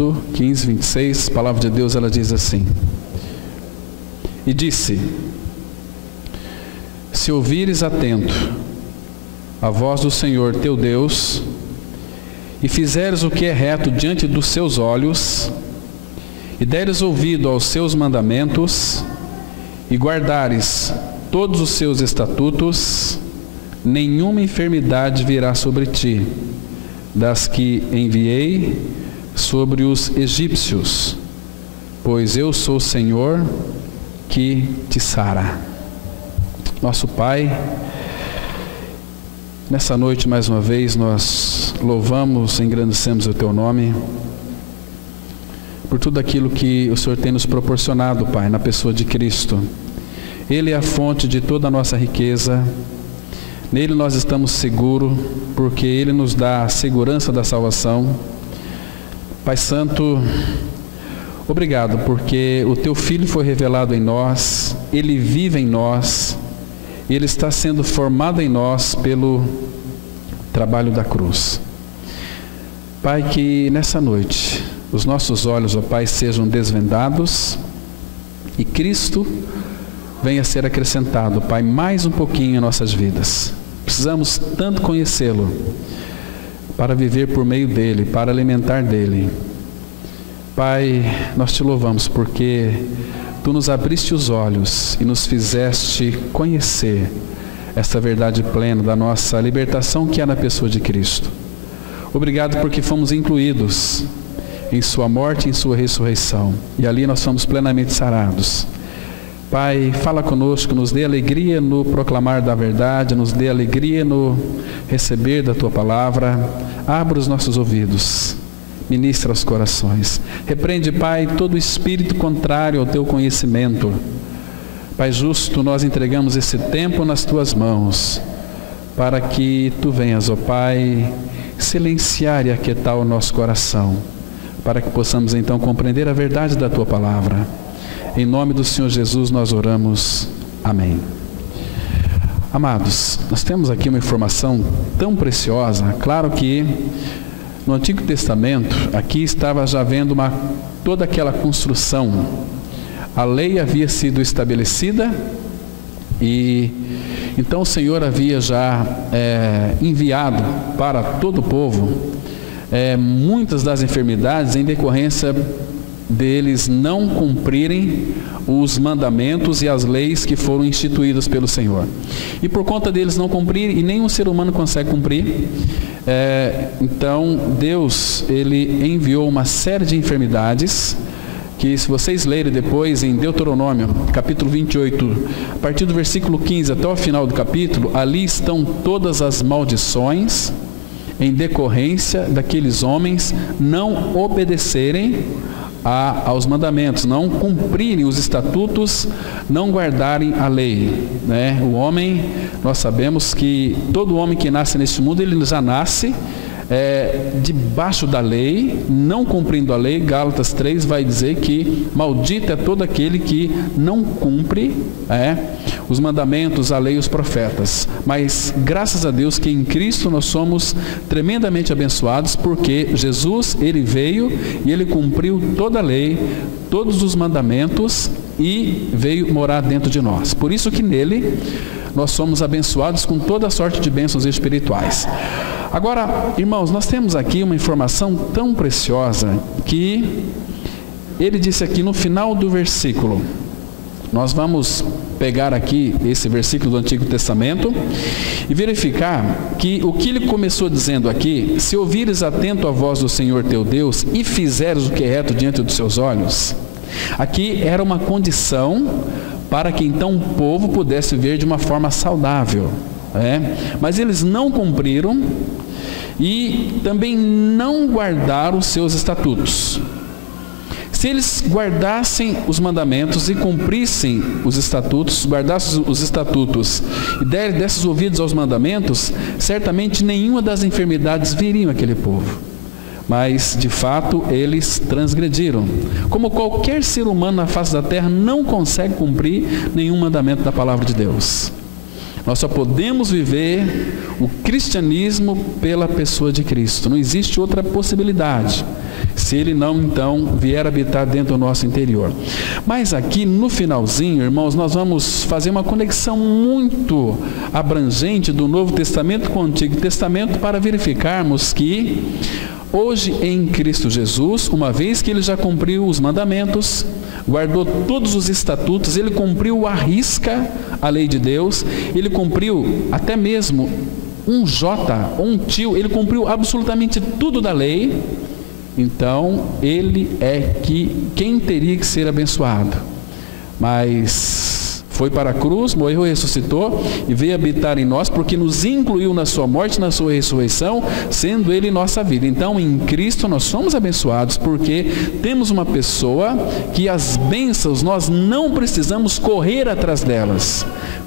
Êxodo 15, 26, a palavra de Deus, ela diz assim: e disse: se ouvires atento a voz do Senhor teu Deus, e fizeres o que é reto diante dos seus olhos, e deres ouvido aos seus mandamentos, e guardares todos os seus estatutos, nenhuma enfermidade virá sobre ti, das que enviei sobre os egípcios, pois eu sou o Senhor que te sara. Nosso Pai, nessa noite mais uma vez nós louvamos e engrandecemos o Teu nome por tudo aquilo que o Senhor tem nos proporcionado, Pai, na pessoa de Cristo. Ele é a fonte de toda a nossa riqueza. Nele nós estamos seguros, porque Ele nos dá a segurança da salvação. Pai Santo, obrigado, porque o Teu Filho foi revelado em nós, Ele vive em nós, Ele está sendo formado em nós pelo trabalho da cruz. Pai, que nessa noite os nossos olhos, ó Pai, sejam desvendados e Cristo venha a ser acrescentado, Pai, mais um pouquinho em nossas vidas. Precisamos tanto conhecê-lo para viver por meio dele, para alimentar dele. Pai, nós te louvamos porque Tu nos abriste os olhos e nos fizeste conhecer esta verdade plena da nossa libertação que há na pessoa de Cristo. Obrigado porque fomos incluídos em Sua morte e em Sua ressurreição, e ali nós fomos plenamente sarados. Pai, fala conosco, nos dê alegria no proclamar da verdade, nos dê alegria no receber da Tua palavra. Abra os nossos ouvidos, ministra os corações. Repreende, Pai, todo espírito contrário ao Teu conhecimento. Pai justo, nós entregamos esse tempo nas Tuas mãos, para que Tu venhas, ó Pai, silenciar e aquietar o nosso coração, para que possamos então compreender a verdade da Tua palavra. Em nome do Senhor Jesus nós oramos. Amém. Amados, nós temos aqui uma informação tão preciosa. Claro que no Antigo Testamento, aqui estava já vendo toda aquela construção. A lei havia sido estabelecida e então o Senhor havia já enviado para todo o povo muitas das enfermidades em decorrência deles não cumprirem os mandamentos e as leis que foram instituídas pelo Senhor. E por conta deles não cumprirem, e nenhum ser humano consegue cumprir, então Deus, Ele enviou uma série de enfermidades, que se vocês lerem depois em Deuteronômio, capítulo 28, a partir do versículo 15 até o final do capítulo, ali estão todas as maldições em decorrência daqueles homens não obedecerem aos mandamentos, não cumprirem os estatutos, não guardarem a lei, né? O homem, nós sabemos que todo homem que nasce neste mundo, ele já nasce debaixo da lei, não cumprindo a lei. Gálatas 3 vai dizer que maldito é todo aquele que não cumpre os mandamentos, a lei e os profetas. Mas graças a Deus que em Cristo nós somos tremendamente abençoados, porque Jesus, Ele veio e Ele cumpriu toda a lei, todos os mandamentos e veio morar dentro de nós. Por isso que nele nós somos abençoados com toda a sorte de bênçãos espirituais. Agora, irmãos, nós temos aqui uma informação tão preciosa que ele disse aqui no final do versículo. Nós vamos pegar aqui esse versículo do Antigo Testamento e verificar que o que ele começou dizendo aqui: se ouvires atento a voz do Senhor teu Deus e fizeres o que é reto diante dos seus olhos. Aqui era uma condição para que então o povo pudesse ver de uma forma saudável. Mas eles não cumpriram e também não guardaram os seus estatutos. Se eles guardassem os mandamentos e cumprissem os estatutos, guardassem os estatutos e dessem ouvidos aos mandamentos, certamente nenhuma das enfermidades viriam àquele povo. Mas, de fato, eles transgrediram. Como qualquer ser humano na face da terra não consegue cumprir nenhum mandamento da palavra de Deus. Nós só podemos viver o cristianismo pela pessoa de Cristo. Não existe outra possibilidade, se Ele não, então, vier habitar dentro do nosso interior. Mas aqui, no finalzinho, irmãos, nós vamos fazer uma conexão muito abrangente do Novo Testamento com o Antigo Testamento para verificarmos que, hoje em Cristo Jesus, uma vez que Ele já cumpriu os mandamentos, guardou todos os estatutos, Ele cumpriu à risca a lei de Deus, Ele cumpriu até mesmo um jota, um tio, Ele cumpriu absolutamente tudo da lei. Então, Ele é quem teria que ser abençoado. Mas foi para a cruz, morreu, ressuscitou e veio habitar em nós, porque nos incluiu na sua morte, na sua ressurreição, sendo Ele nossa vida. Então, em Cristo nós somos abençoados, porque temos uma pessoa que as bênçãos nós não precisamos correr atrás delas.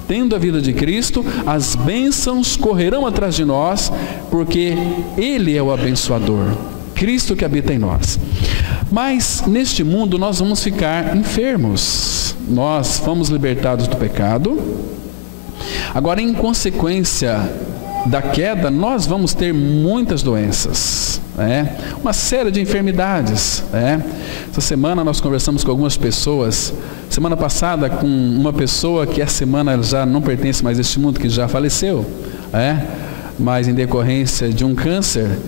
Tendo a vida de Cristo, as bênçãos correrão atrás de nós, porque Ele é o abençoador. Cristo que habita em nós. Mas neste mundo nós vamos ficar enfermos. Nós fomos libertados do pecado. Agora, em consequência da queda, nós vamos ter muitas doenças, uma série de enfermidades. Essa semana nós conversamos com algumas pessoas. Semana passada com uma pessoa que essa semana ela já não pertence mais a este mundo, que já faleceu, mas em decorrência de um câncer.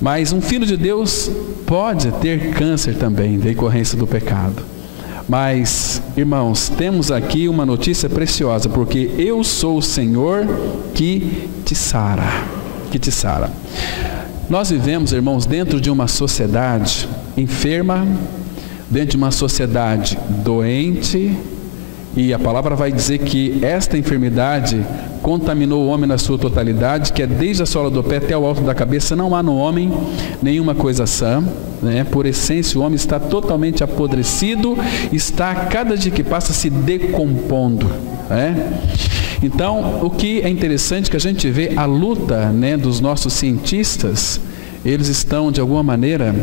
Mas um filho de Deus pode ter câncer também, em decorrência do pecado. Mas, irmãos, temos aqui uma notícia preciosa, porque eu sou o Senhor que te sara. Que te sara. Nós vivemos, irmãos, dentro de uma sociedade enferma, dentro de uma sociedade doente, e a palavra vai dizer que esta enfermidade contaminou o homem na sua totalidade, que é desde a sola do pé até o alto da cabeça. Não há no homem nenhuma coisa sã, Por essência, o homem está totalmente apodrecido, está a cada dia que passa se decompondo, Então, o que é interessante que a gente vê a luta, dos nossos cientistas. Eles estão, de alguma maneira,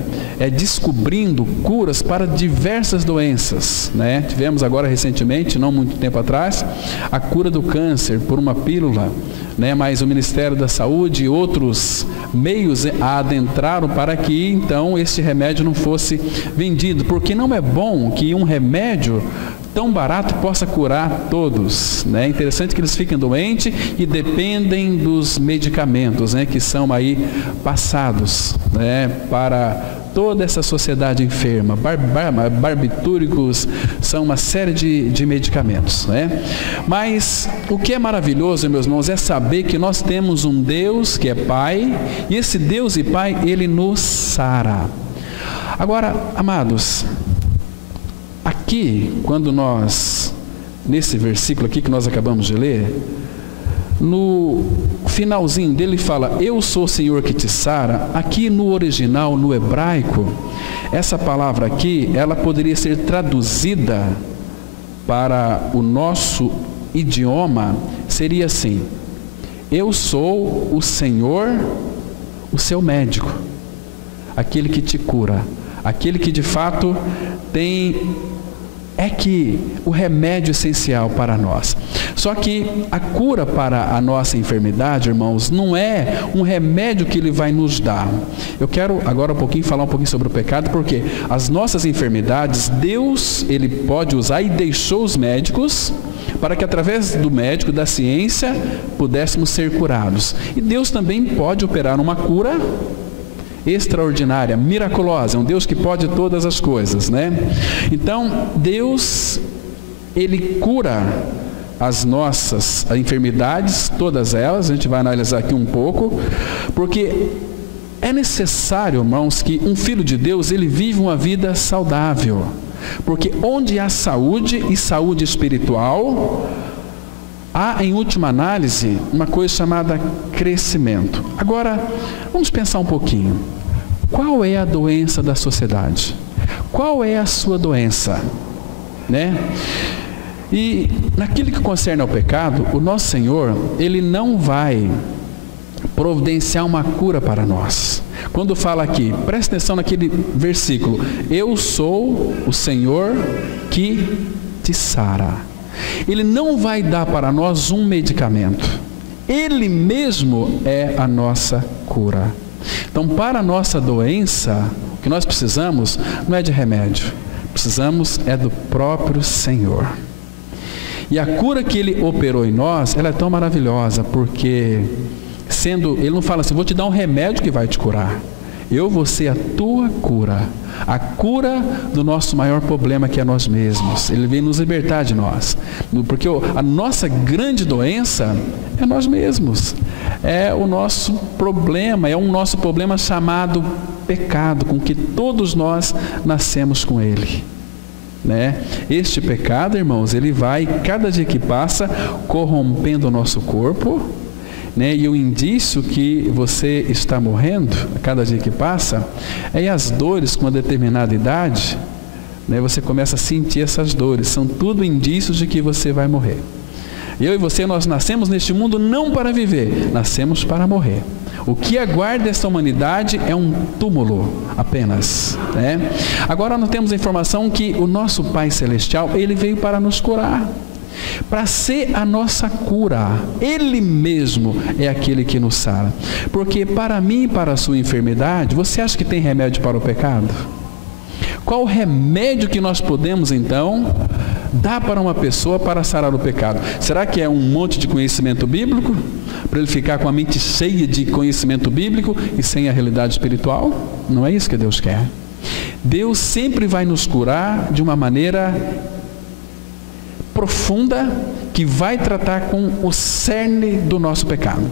descobrindo curas para diversas doenças, Tivemos agora, recentemente, não muito tempo atrás, a cura do câncer por uma pílula, Mas o Ministério da Saúde e outros meios adentraram para que, então, este remédio não fosse vendido, porque não é bom que um remédio tão barato possa curar todos, É interessante que eles fiquem doentes e dependem dos medicamentos, que são aí passados, para toda essa sociedade enferma. Barbitúricos, são uma série de medicamentos, Mas o que é maravilhoso, meus irmãos, é saber que nós temos um Deus que é Pai, e esse Deus e Pai, Ele nos sara. Agora, amados, aqui, quando nós, nesse versículo aqui que nós acabamos de ler, no finalzinho dele fala, eu sou o Senhor que te sara. Aqui no original, no hebraico, essa palavra aqui, ela poderia ser traduzida para o nosso idioma, seria assim, eu sou o Senhor, o seu médico, aquele que te cura, aquele que de fato é que o remédio essencial para nós. Só que a cura para a nossa enfermidade, irmãos, não é um remédio que Ele vai nos dar. Eu quero agora falar um pouquinho sobre o pecado, porque as nossas enfermidades, Deus, Ele pode usar e deixou os médicos para que através do médico, da ciência, pudéssemos ser curados. E Deus também pode operar uma cura extraordinária, miraculosa, é um Deus que pode todas as coisas, Então, Deus, Ele cura as nossas enfermidades, todas elas, a gente vai analisar aqui um pouco, porque é necessário, irmãos, que um filho de Deus, ele vive uma vida saudável, porque onde há saúde e saúde espiritual, há, em última análise, uma coisa chamada crescimento. Agora, vamos pensar um pouquinho. Qual é a doença da sociedade? Qual é a sua doença? E naquilo que concerne ao pecado, o nosso Senhor, Ele não vai providenciar uma cura para nós. Quando fala aqui, presta atenção naquele versículo, eu sou o Senhor que te sara. Ele não vai dar para nós um medicamento. Ele mesmo é a nossa cura. Então, para a nossa doença, o que nós precisamos não é de remédio. Precisamos é do próprio Senhor. E a cura que Ele operou em nós, ela é tão maravilhosa, porque Ele não fala assim, vou te dar um remédio que vai te curar. Eu vou ser a tua cura. A cura do nosso maior problema, que é nós mesmos. Ele vem nos libertar de nós. Porque a nossa grande doença é nós mesmos. É o nosso problema, é um nosso problema chamado pecado, com que todos nós nascemos com ele. Né? Este pecado, irmãos, ele vai, cada dia que passa, corrompendo o nosso corpo, né? E o indício que você está morrendo, a cada dia que passa, é as dores com uma determinada idade, né? Você começa a sentir essas dores, são tudo indícios de que você vai morrer. Eu e você, nós nascemos neste mundo não para viver, nascemos para morrer. O que aguarda esta humanidade é um túmulo apenas, né? Agora nós temos a informação que o nosso Pai Celestial, Ele veio para nos curar, para ser a nossa cura. Ele mesmo é aquele que nos sara. Porque para mim e para a sua enfermidade, você acha que tem remédio para o pecado? Qual o remédio que nós podemos então dar para uma pessoa para sarar o pecado? Será que é um monte de conhecimento bíblico? Para ele ficar com a mente cheia de conhecimento bíblico e sem a realidade espiritual? Não é isso que Deus quer. Deus sempre vai nos curar de uma maneira profunda, que vai tratar com o cerne do nosso pecado.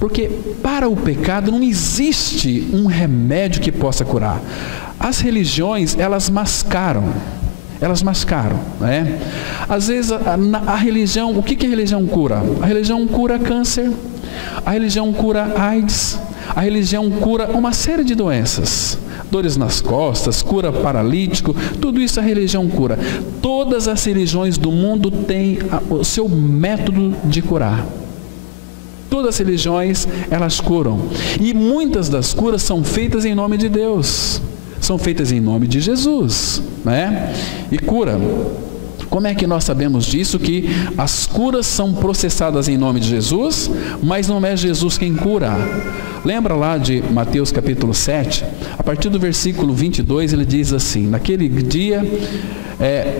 Porque para o pecado não existe um remédio que possa curar. As religiões, elas mascaram, né? Às vezes a religião, o que a religião cura? A religião cura câncer, a religião cura AIDS, a religião cura uma série de doenças, dores nas costas, cura paralítico, tudo isso a religião cura. Todas as religiões do mundo têm o seu método de curar. Todas as religiões, elas curam. E muitas das curas são feitas em nome de Deus. São feitas em nome de Jesus, né? E cura. Como é que nós sabemos disso? Que as curas são processadas em nome de Jesus, mas não é Jesus quem cura. Lembra lá de Mateus capítulo 7? A partir do versículo 22, ele diz assim, naquele dia,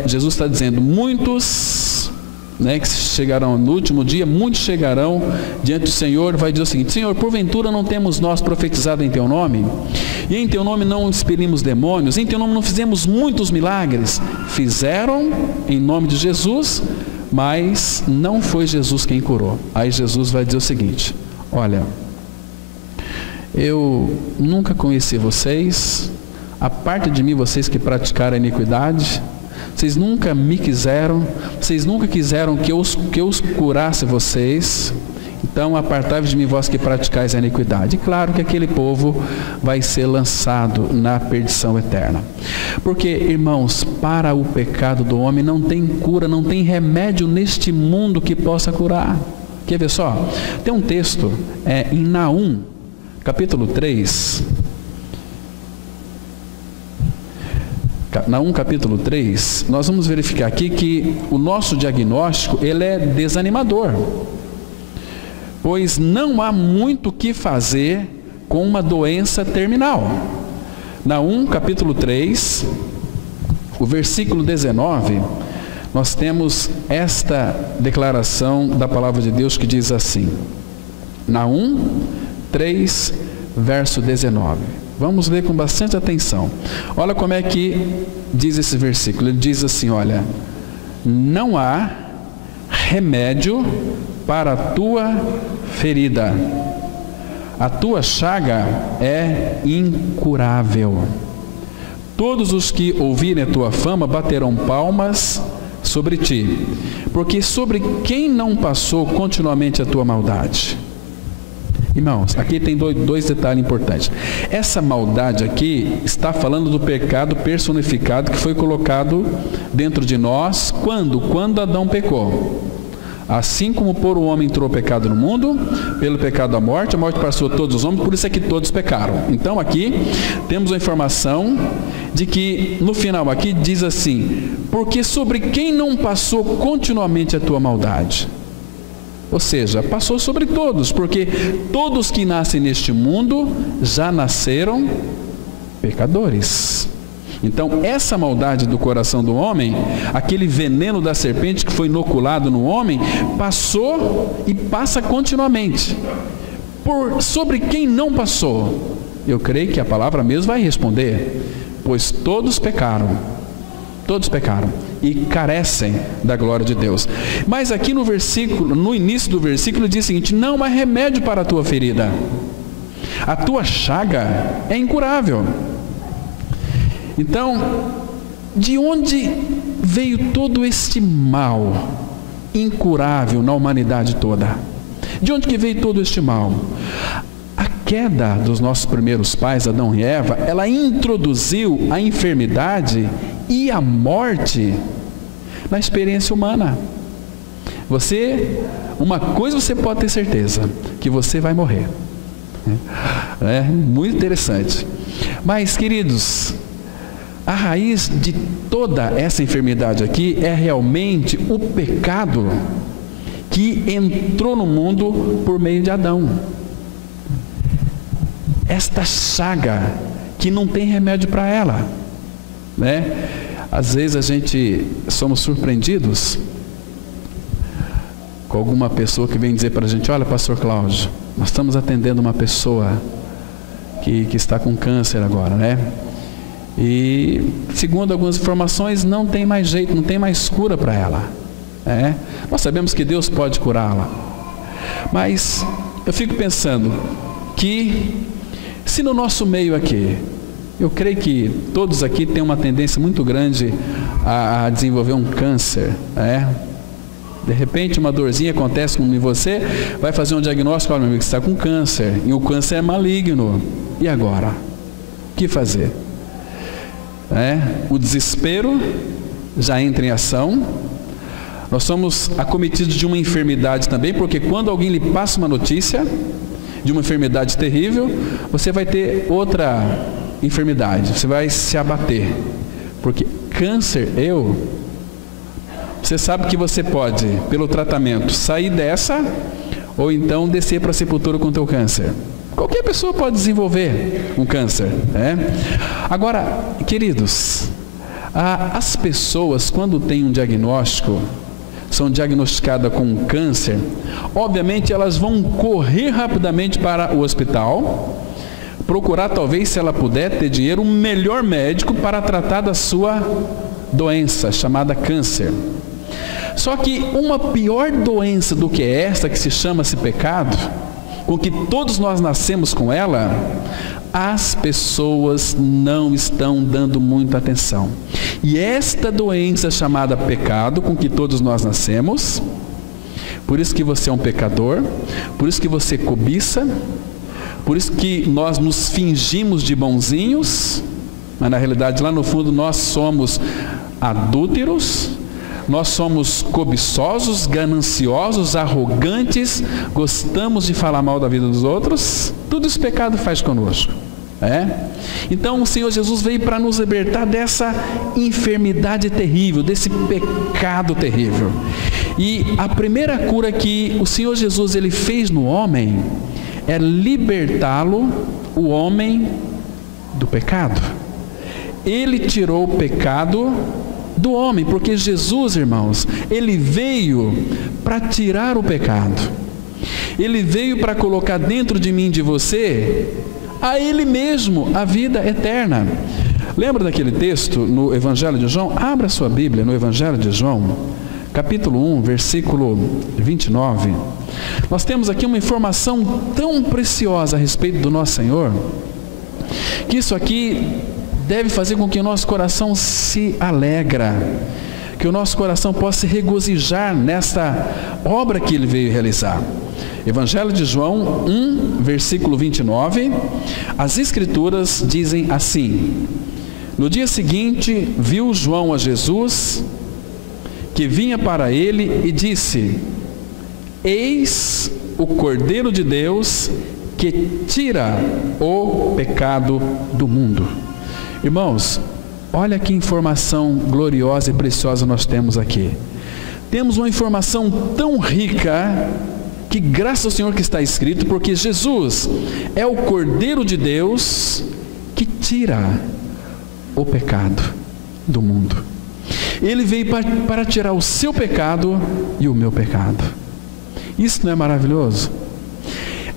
Jesus está dizendo, muitos, né, que chegarão no último dia, muitos chegarão diante do Senhor, vai dizer o seguinte, Senhor, porventura não temos nós profetizado em Teu nome? E em Teu nome não expelimos demônios? Em Teu nome não fizemos muitos milagres? Fizeram em nome de Jesus, mas não foi Jesus quem curou. Aí Jesus vai dizer o seguinte, olha, eu nunca conheci vocês, a parte de mim vocês que praticaram a iniquidade, vocês nunca me quiseram, vocês nunca quiseram que eu os curasse vocês, então apartai-vos de mim vós que praticais a iniquidade. E claro que aquele povo vai ser lançado na perdição eterna. Porque, irmãos, para o pecado do homem não tem cura, não tem remédio neste mundo que possa curar. Quer ver só? Tem um texto em Naum, capítulo 3... Naum capítulo 3, nós vamos verificar aqui que o nosso diagnóstico, ele é desanimador, pois não há muito o que fazer com uma doença terminal. Naum capítulo 3, o versículo 19, nós temos esta declaração da palavra de Deus que diz assim, Naum 3, verso 19. Vamos ler com bastante atenção. Olha como é que diz esse versículo. Ele diz assim, olha, não há remédio para a tua ferida. A tua chaga é incurável. Todos os que ouvirem a tua fama baterão palmas sobre ti, porque sobre quem não passou continuamente a tua maldade? Irmãos, aqui tem dois detalhes importantes. Essa maldade aqui está falando do pecado personificado que foi colocado dentro de nós quando Adão pecou. Assim como por o homem entrou o pecado no mundo, pelo pecado a morte passou a todos os homens, por isso é que todos pecaram. Então aqui temos a informação de que no final aqui diz assim: porque sobre quem não passou continuamente a tua maldade? Ou seja, passou sobre todos, porque todos que nascem neste mundo já nasceram pecadores. Então, essa maldade do coração do homem, aquele veneno da serpente que foi inoculado no homem, passou e passa continuamente. Sobre quem não passou? Eu creio que a palavra mesmo vai responder: pois todos pecaram e carecem da glória de Deus. Mas aqui no versículo, no início do versículo, diz o seguinte: não há remédio para a tua ferida, a tua chaga é incurável. Então, de onde veio todo este mal incurável na humanidade toda? De onde que veio todo este mal? A queda dos nossos primeiros pais, Adão e Eva, ela introduziu a enfermidade e a morte na experiência humana. Uma coisa você pode ter certeza, que você vai morrer. É muito interessante. Mas, queridos, a raiz de toda essa enfermidade aqui é realmente o pecado que entrou no mundo por meio de Adão. Esta chaga que não tem remédio para ela, né? Às vezes a gente somos surpreendidos com alguma pessoa que vem dizer para a gente: olha, pastor Cláudio, nós estamos atendendo uma pessoa que está com câncer agora, né? E segundo algumas informações não tem mais jeito, não tem mais cura para ela, né? Nós sabemos que Deus pode curá-la, mas eu fico pensando que se no nosso meio aqui, eu creio que todos aqui têm uma tendência muito grande a desenvolver um câncer, né? De repente uma dorzinha acontece em você, vai fazer um diagnóstico: olha, meu amigo, você está com câncer, e o câncer é maligno, e agora? O que fazer? O desespero já entra em ação. Nós somos acometidos de uma enfermidade também, porque quando alguém lhe passa uma notícia de uma enfermidade terrível, você vai ter outra enfermidade, você vai se abater, porque câncer, você sabe que você pode, pelo tratamento, sair dessa, ou então descer para a sepultura com o teu câncer. Qualquer pessoa pode desenvolver um câncer, né? Agora, queridos, as pessoas, quando têm um diagnóstico, são diagnosticadas com um câncer, obviamente elas vão correr rapidamente para o hospital, procurar, talvez, se ela puder ter dinheiro, um melhor médico para tratar da sua doença, chamada câncer. Só que uma pior doença do que esta, que se chama-se pecado, com que todos nós nascemos com ela, as pessoas não estão dando muita atenção. E esta doença chamada pecado, com que todos nós nascemos, por isso que você é um pecador, por isso que você cobiça, por isso que nós nos fingimos de bonzinhos, mas na realidade lá no fundo nós somos adúlteros, nós somos cobiçosos, gananciosos, arrogantes, gostamos de falar mal da vida dos outros. Tudo isso pecado faz conosco. Então o Senhor Jesus veio para nos libertar dessa enfermidade terrível, desse pecado terrível. E a primeira cura que o Senhor Jesus ele fez no homem é libertá-lo, o homem, do pecado. Ele tirou o pecado do homem, porque Jesus, irmãos, ele veio para tirar o pecado. Ele veio para colocar dentro de mim e de você, a Ele mesmo, a vida eterna. Lembra daquele texto no Evangelho de João? Abra sua Bíblia no Evangelho de João, capítulo 1, versículo 29. Nós temos aqui uma informação tão preciosa a respeito do nosso Senhor, que isso aqui deve fazer com que o nosso coração se alegra, que o nosso coração possa se regozijar nesta obra que Ele veio realizar. Evangelho de João 1, versículo 29, as Escrituras dizem assim: no dia seguinte, viu João a Jesus, que vinha para ele, e disse: Eis o Cordeiro de Deus que tira o pecado do mundo. Irmãos, olha que informação gloriosa e preciosa nós temos aqui. Temos uma informação tão rica, que graças ao Senhor que está escrito, porque Jesus é o Cordeiro de Deus que tira o pecado do mundo. Ele veio para tirar o seu pecado e o meu pecado. Isso não é maravilhoso?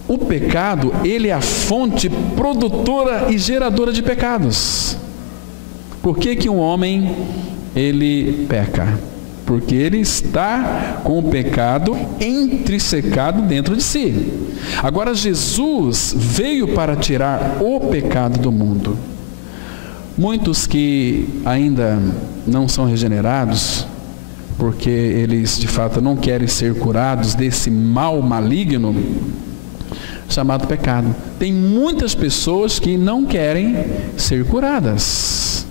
O pecado, ele é a fonte produtora e geradora de pecados. Por que um homem, ele peca? Porque ele está com o pecado intrinsecado dentro de si. Agora, Jesus veio para tirar o pecado do mundo. Muitos que ainda não são regenerados, porque eles de fato não querem ser curados desse mal maligno, chamado pecado. Tem muitas pessoas que não querem ser curadas.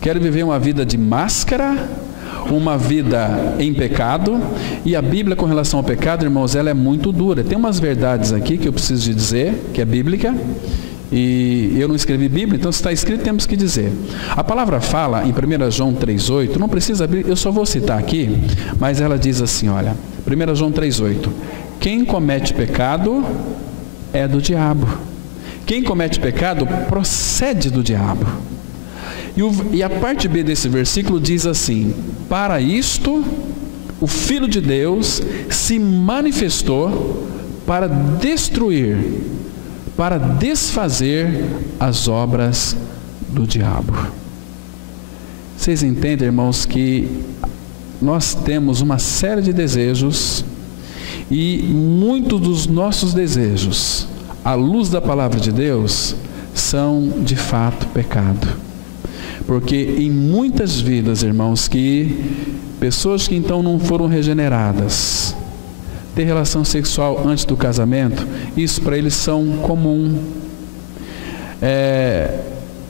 Querem viver uma vida de máscara, uma vida em pecado, e a Bíblia com relação ao pecado, irmãos, ela é muito dura. Tem umas verdades aqui que eu preciso de dizer, que é bíblica, e eu não escrevi Bíblia, então se está escrito temos que dizer. A palavra fala em 1 João 3,8, não precisa abrir, eu só vou citar aqui, mas ela diz assim, olha, 1 João 3,8, quem comete pecado é do diabo. Quem comete pecado procede do diabo. E a parte B desse versículo diz assim: para isto o Filho de Deus se manifestou para destruir, para desfazer as obras do diabo. Vocês entendem, irmãos, que nós temos uma série de desejos, e muitos dos nossos desejos, à luz da palavra de Deus, são de fato pecado. Porque em muitas vidas, irmãos, que pessoas que então não foram regeneradas, ter relação sexual antes do casamento, isso para eles são comum.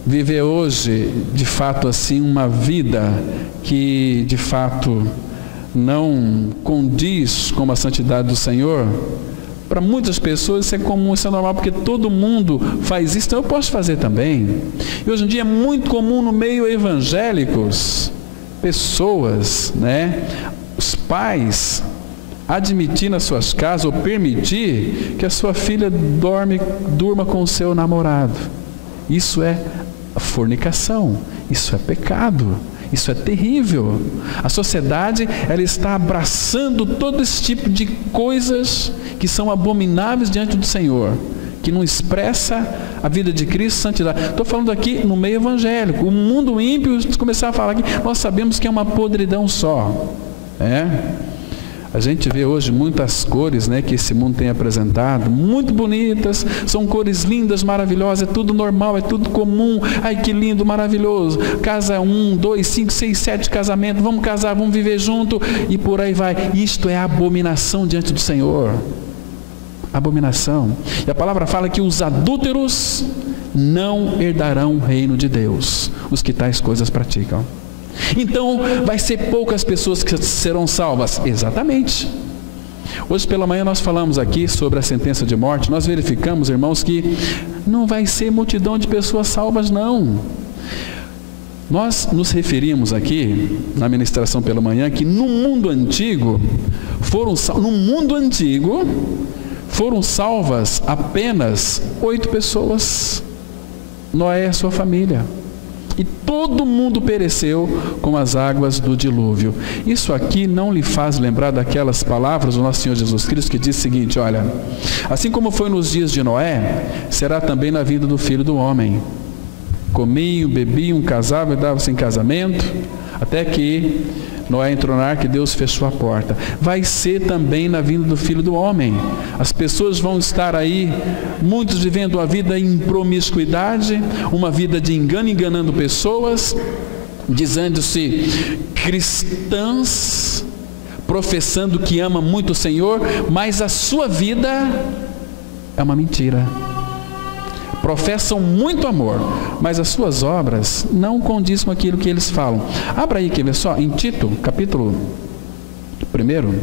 Viver hoje, de fato assim, uma vida que de fato não condiz com a santidade do Senhor, para muitas pessoas isso é comum, isso é normal, porque todo mundo faz isso, então eu posso fazer também. E hoje em dia é muito comum no meio evangélicos, pessoas, os pais admitir nas suas casas ou permitir que a sua filha durma com o seu namorado. Isso é fornicação, isso é pecado. Isso é terrível. A sociedade, ela está abraçando todo esse tipo de coisas que são abomináveis diante do Senhor, que não expressa a vida de Cristo, santidade. Estou falando aqui no meio evangélico. O mundo ímpio, se começar a falar aqui, nós sabemos que é uma podridão só. A gente vê hoje muitas cores, que esse mundo tem apresentado, muito bonitas, são cores lindas, maravilhosas, é tudo normal, é tudo comum. Ai, que lindo, maravilhoso. Casa 1, 2, 5, 6, 7 casamentos, vamos casar, vamos viver junto, e por aí vai. Isto é abominação diante do Senhor. Abominação. E a palavra fala que os adúlteros não herdarão o reino de Deus, os que tais coisas praticam. Então, vai ser poucas pessoas que serão salvas? Exatamente. Hoje pela manhã nós falamos aqui sobre a sentença de morte. Nós verificamos, irmãos, que não vai ser multidão de pessoas salvas, não. Nós nos referimos aqui, na ministração pela manhã, que no mundo antigo, foram salvas apenas 8 pessoas. Noé e a sua família. E todo mundo pereceu com as águas do dilúvio. Isso aqui não lhe faz lembrar daquelas palavras do nosso Senhor Jesus Cristo, que diz o seguinte, olha, assim como foi nos dias de Noé, será também na vida do Filho do Homem. Comiam, bebiam, casavam e davam-se em casamento, até que Noé entrou na arca e Deus fechou a porta. Vai ser também na vinda do Filho do Homem. As pessoas vão estar aí, muitos vivendo uma vida em promiscuidade, uma vida de engano, enganando pessoas, dizendo-se cristãs, professando que ama muito o Senhor, mas a sua vida é uma mentira. Professam muito amor, mas as suas obras não condizem com aquilo que eles falam. Abra aí, quer ver só, em Tito, capítulo 1,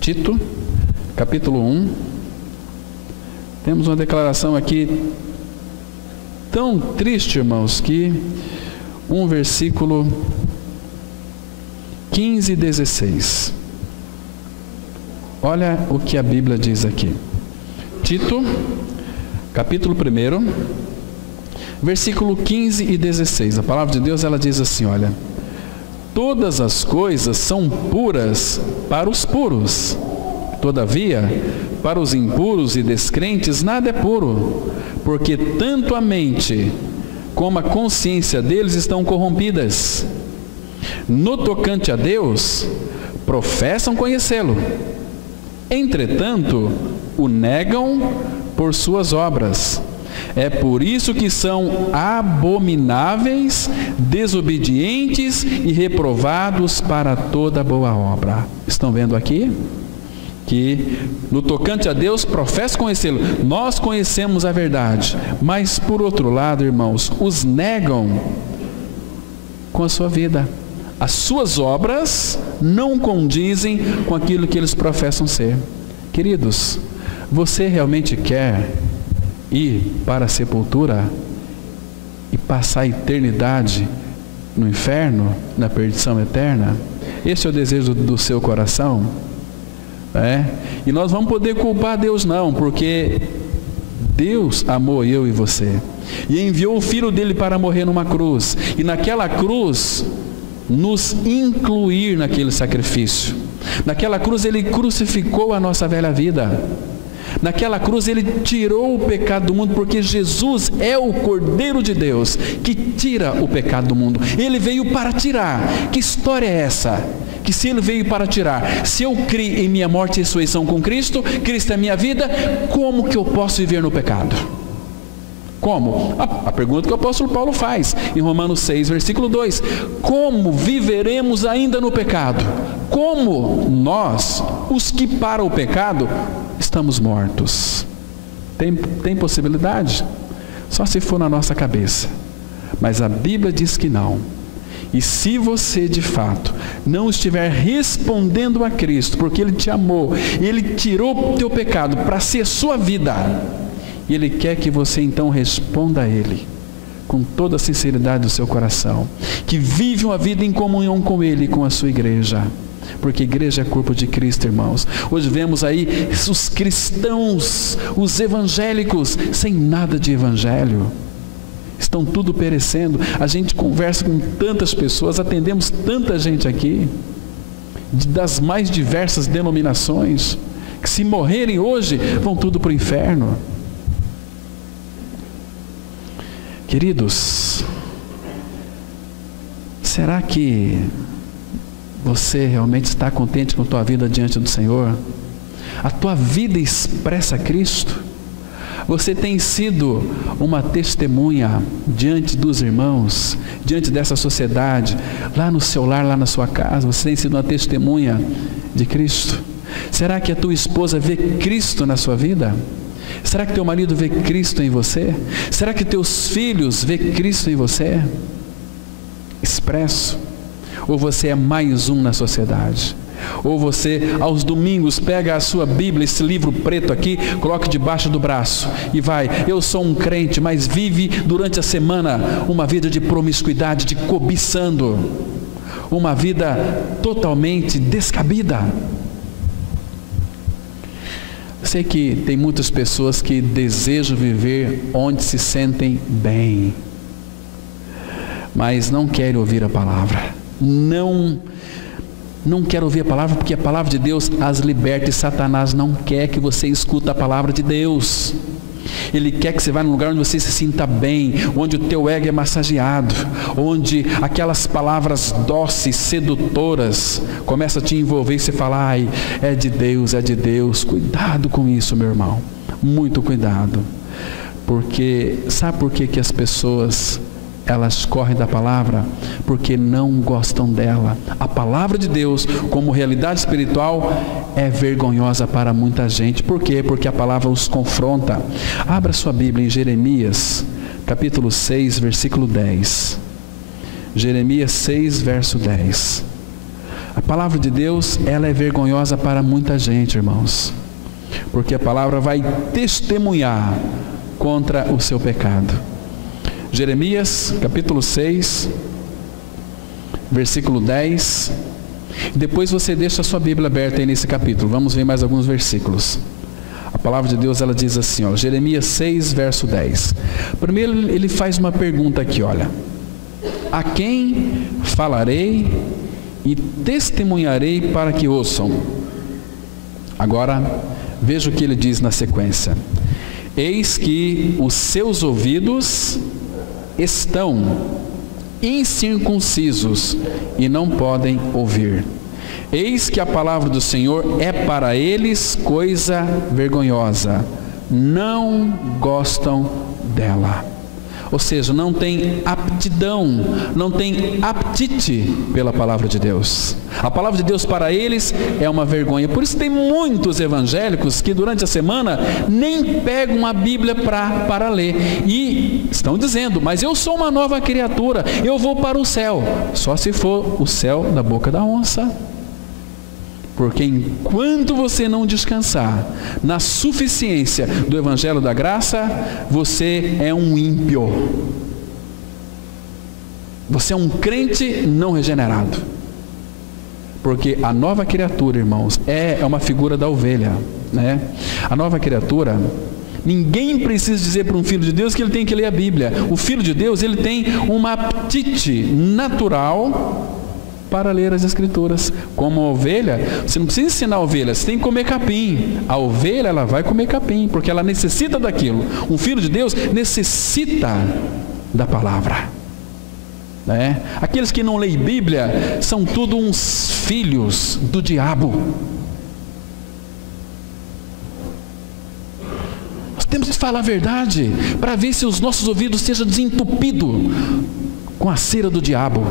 Tito, capítulo 1. Temos uma declaração aqui tão triste, irmãos, que um versículo 15 e 16. Olha o que a Bíblia diz aqui. Tito, capítulo 1, versículo 15 e 16. A palavra de Deus, ela diz assim, olha: todas as coisas são puras para os puros. Todavia, para os impuros e descrentes, nada é puro, porque tanto a mente como a consciência deles estão corrompidas. No tocante a Deus, professam conhecê-lo, entretanto, o negam por suas obras. É por isso que são abomináveis, desobedientes e reprovados para toda boa obra. Estão vendo aqui? Que no tocante a Deus professa conhecê-lo. Nós conhecemos a verdade, mas por outro lado, irmãos, os negam com a sua vida. As suas obras não condizem com aquilo que eles professam ser. Queridos, você realmente quer ir para a sepultura e passar a eternidade no inferno, na perdição eterna? Esse é o desejo do seu coração? E nós vamos poder culpar Deus não, porque Deus amou eu e você e enviou o Filho dele para morrer numa cruz, e naquela cruz nos incluir naquele sacrifício. Naquela cruz ele crucificou a nossa velha vida. Naquela cruz ele tirou o pecado do mundo, porque Jesus é o Cordeiro de Deus que tira o pecado do mundo. Ele veio para tirar. Que história é essa? Que se ele veio para tirar, se eu criei em minha morte e ressurreição com Cristo, Cristo é a minha vida, como que eu posso viver no pecado? Como? A pergunta que o apóstolo Paulo faz em Romanos 6, versículo 2. Como viveremos ainda no pecado? Como nós, os que para o pecado, estamos mortos? Tem possibilidade? Só se for na nossa cabeça. Mas a Bíblia diz que não. E se você de fato não estiver respondendo a Cristo, porque Ele te amou, Ele tirou o teu pecado para ser a sua vida, e Ele quer que você então responda a Ele com toda a sinceridade do seu coração, que vive uma vida em comunhão com Ele e com a sua igreja, porque igreja é corpo de Cristo, irmãos. Hoje vemos aí os cristãos, os evangélicos, sem nada de evangelho, estão tudo perecendo. A gente conversa com tantas pessoas, atendemos tanta gente aqui, das mais diversas denominações, que se morrerem hoje, vão tudo para o inferno. Queridos, será que você realmente está contente com a tua vida diante do Senhor? A tua vida expressa Cristo? Você tem sido uma testemunha diante dos irmãos, diante dessa sociedade, lá no seu lar, lá na sua casa? Você tem sido uma testemunha de Cristo? Será que a tua esposa vê Cristo na sua vida? Será que teu marido vê Cristo em você? Será que teus filhos vê Cristo em você? Expresso? Ou você é mais um na sociedade? Ou você, aos domingos, pega a sua Bíblia, esse livro preto aqui, coloca debaixo do braço e vai: eu sou um crente, mas vive durante a semana uma vida de promiscuidade, de cobiçando, uma vida totalmente descabida. Sei que tem muitas pessoas que desejam viver onde se sentem bem, mas não querem ouvir a palavra. Não quero ouvir a palavra, porque a palavra de Deus as liberta, e Satanás não quer que você escute a palavra de Deus. Ele quer que você vá num lugar onde você se sinta bem, onde o teu ego é massageado, onde aquelas palavras dóceis, sedutoras, começam a te envolver e você fala: ai, é de Deus, é de Deus. Cuidado com isso, meu irmão, muito cuidado. Porque, sabe por que as pessoas, elas correm da palavra? Porque não gostam dela. A palavra de Deus, como realidade espiritual, é vergonhosa para muita gente. Por quê? Porque a palavra os confronta. Abra sua Bíblia em Jeremias, capítulo 6, versículo 10. Jeremias 6, verso 10. A palavra de Deus, ela é vergonhosa para muita gente, irmãos. porque a palavra vai testemunhar contra o seu pecado. Jeremias, capítulo 6, versículo 10. Depois você deixa a sua Bíblia aberta aí nesse capítulo. Vamos ver mais alguns versículos. A palavra de Deus, ela diz assim, ó, Jeremias 6, verso 10. Primeiro ele faz uma pergunta aqui, olha. A quem falarei e testemunharei para que ouçam? Agora, veja o que ele diz na sequência. Eis que os seus ouvidos estão incircuncisos e não podem ouvir. Eis que a palavra do Senhor é para eles coisa vergonhosa. Não gostam dela. Ou seja, não tem aptidão, não tem apetite pela palavra de Deus. A palavra de Deus para eles é uma vergonha. Por isso tem muitos evangélicos que durante a semana nem pegam a Bíblia para ler. E estão dizendo, mas eu sou uma nova criatura, eu vou para o céu. Só se for o céu da boca da onça. Porque enquanto você não descansar na suficiência do Evangelho da Graça, você é um ímpio. Você é um crente não regenerado. Porque a nova criatura, irmãos, é uma figura da ovelha, né? A nova criatura, ninguém precisa dizer para um filho de Deus que ele tem que ler a Bíblia. O filho de Deus, ele tem uma aptite natural para ler as Escrituras. Como a ovelha, você não precisa ensinar a ovelha, você tem que comer capim. A ovelha, ela vai comer capim, porque ela necessita daquilo. Um filho de Deus necessita da palavra, né? Aqueles que não leem Bíblia são tudo uns filhos do diabo. Nós temos que falar a verdade para ver se os nossos ouvidos sejam desentupidos com a cera do diabo.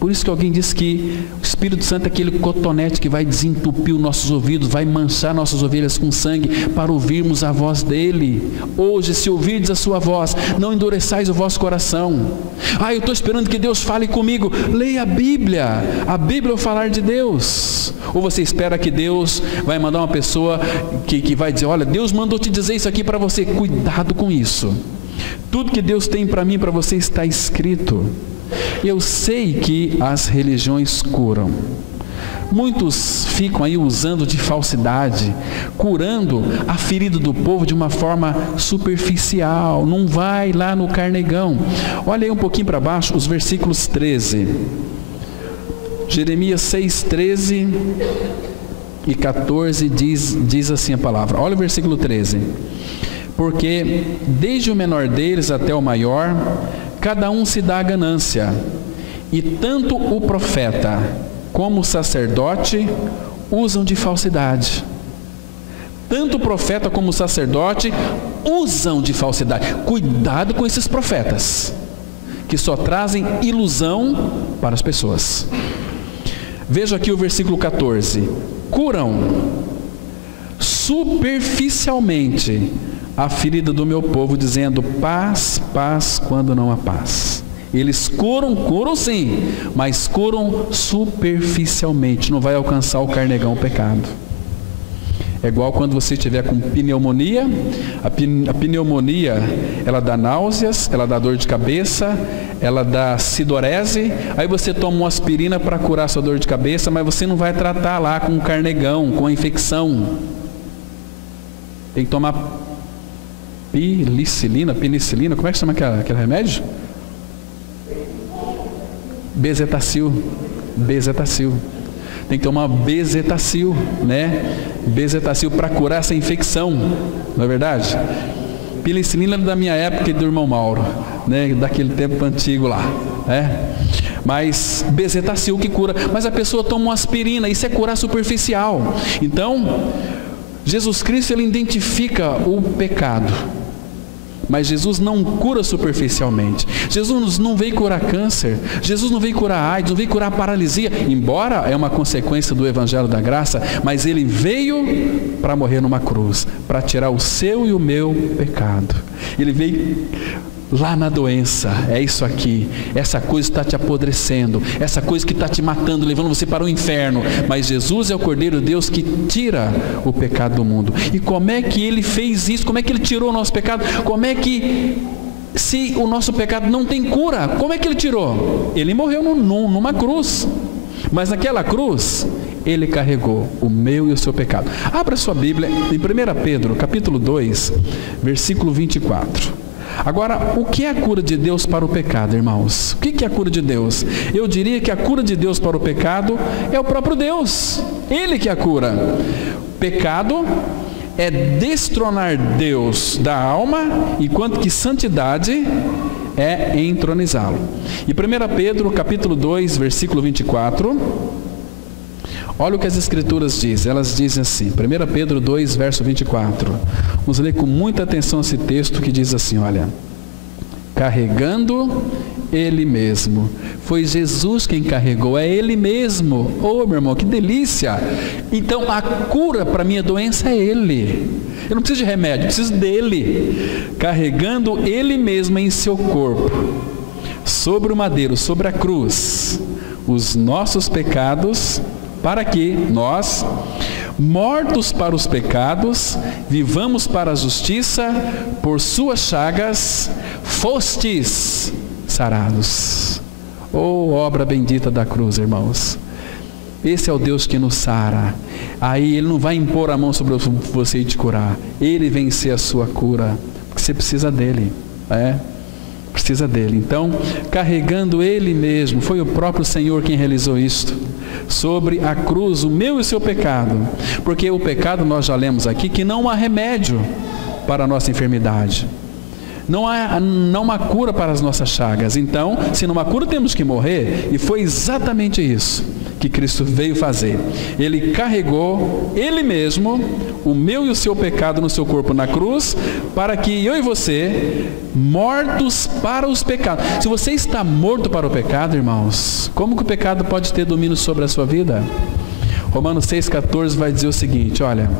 Por isso que alguém diz que o Espírito Santo é aquele cotonete que vai desentupir os nossos ouvidos, vai manchar nossas ovelhas com sangue para ouvirmos a voz dele. Hoje, se ouvirdes a sua voz, não endureçais o vosso coração. Eu estou esperando que Deus fale comigo. Leia a Bíblia é o falar de Deus. Ou você espera que Deus vai mandar uma pessoa que vai dizer, olha, Deus mandou te dizer isso aqui para você. Cuidado com isso. Tudo que Deus tem para mim e para você está escrito. Eu sei que as religiões curam. Muitos ficam aí usando de falsidade, curando a ferida do povo de uma forma superficial. Não vai lá no carnegão. Olha aí um pouquinho para baixo, os versículos 13. Jeremias 6, 13 e 14 diz assim a palavra. Olha o versículo 13. Porque desde o menor deles até o maior, cada um se dá a ganância, e tanto o profeta como o sacerdote usam de falsidade. Tanto o profeta como o sacerdote usam de falsidade. Cuidado com esses profetas, que só trazem ilusão para as pessoas. Veja aqui o versículo 14. Curam superficialmente a ferida do meu povo, dizendo paz, paz, quando não há paz. Eles curam sim, mas curam superficialmente, não vai alcançar o carnegão, o pecado. É igual quando você estiver com pneumonia. A pneumonia, ela dá náuseas, ela dá dor de cabeça, ela dá sidorese. Aí você toma uma aspirina para curar a sua dor de cabeça, mas você não vai tratar lá com carnegão, com a infecção. Tem que tomar penicilina, como é que chama aquele remédio? Bezetacil. Tem que tomar bezetacil, né? Bezetacil para curar essa infecção, não é verdade? Penicilina da minha época e do irmão Mauro, né? Daquele tempo antigo lá, né? Mas bezetacil que cura, mas a pessoa toma uma aspirina, isso é curar superficial. Então, Jesus Cristo, ele identifica o pecado, mas Jesus não cura superficialmente. Jesus não veio curar câncer, Jesus não veio curar AIDS, não veio curar paralisia, embora é uma consequência do Evangelho da Graça, mas ele veio para morrer numa cruz, para tirar o seu e o meu pecado. Ele veio lá na doença, é isso aqui, essa coisa está te apodrecendo, essa coisa que está te matando, levando você para o inferno, mas Jesus é o Cordeiro de Deus que tira o pecado do mundo. E como é que Ele fez isso? Como é que Ele tirou o nosso pecado? Como é que, se o nosso pecado não tem cura, como é que Ele tirou? Ele morreu numa cruz, mas naquela cruz Ele carregou o meu e o seu pecado. Abra sua Bíblia em 1 Pedro, capítulo 2, versículo 24. Agora, o que é a cura de Deus para o pecado, irmãos? O que é a cura de Deus? Eu diria que a cura de Deus para o pecado é o próprio Deus. Ele que é a cura. Pecado é destronar Deus da alma, enquanto que santidade é entronizá-lo. E 1 Pedro, capítulo 2, versículo 24... olha o que as Escrituras dizem. Elas dizem assim, 1 Pedro 2, verso 24. Vamos ler com muita atenção esse texto que diz assim, olha: carregando Ele mesmo. Foi Jesus quem carregou, é Ele mesmo. Oh, meu irmão, que delícia! Então, a cura para a minha doença é Ele. Eu não preciso de remédio, eu preciso dEle. Carregando Ele mesmo em seu corpo, sobre o madeiro, sobre a cruz, os nossos pecados, para que nós, mortos para os pecados, vivamos para a justiça, por suas chagas fostes sarados. Oh, obra bendita da cruz, irmãos. Esse é o Deus que nos sara. Aí Ele não vai impor a mão sobre você e te curar. Ele vem ser a sua cura, porque você precisa dEle, precisa dEle. Então, carregando Ele mesmo, foi o próprio Senhor quem realizou isto, sobre a cruz, o meu e o seu pecado. Porque o pecado, nós já lemos aqui, que não há remédio para a nossa enfermidade, não há cura para as nossas chagas. Então, se não há cura, temos que morrer. E foi exatamente isso que Cristo veio fazer. Ele carregou Ele mesmo o meu e o seu pecado no seu corpo na cruz, para que eu e você, mortos para os pecados. Se você está morto para o pecado, irmãos, como que o pecado pode ter domínio sobre a sua vida? Romanos 6,14 vai dizer o seguinte, olha: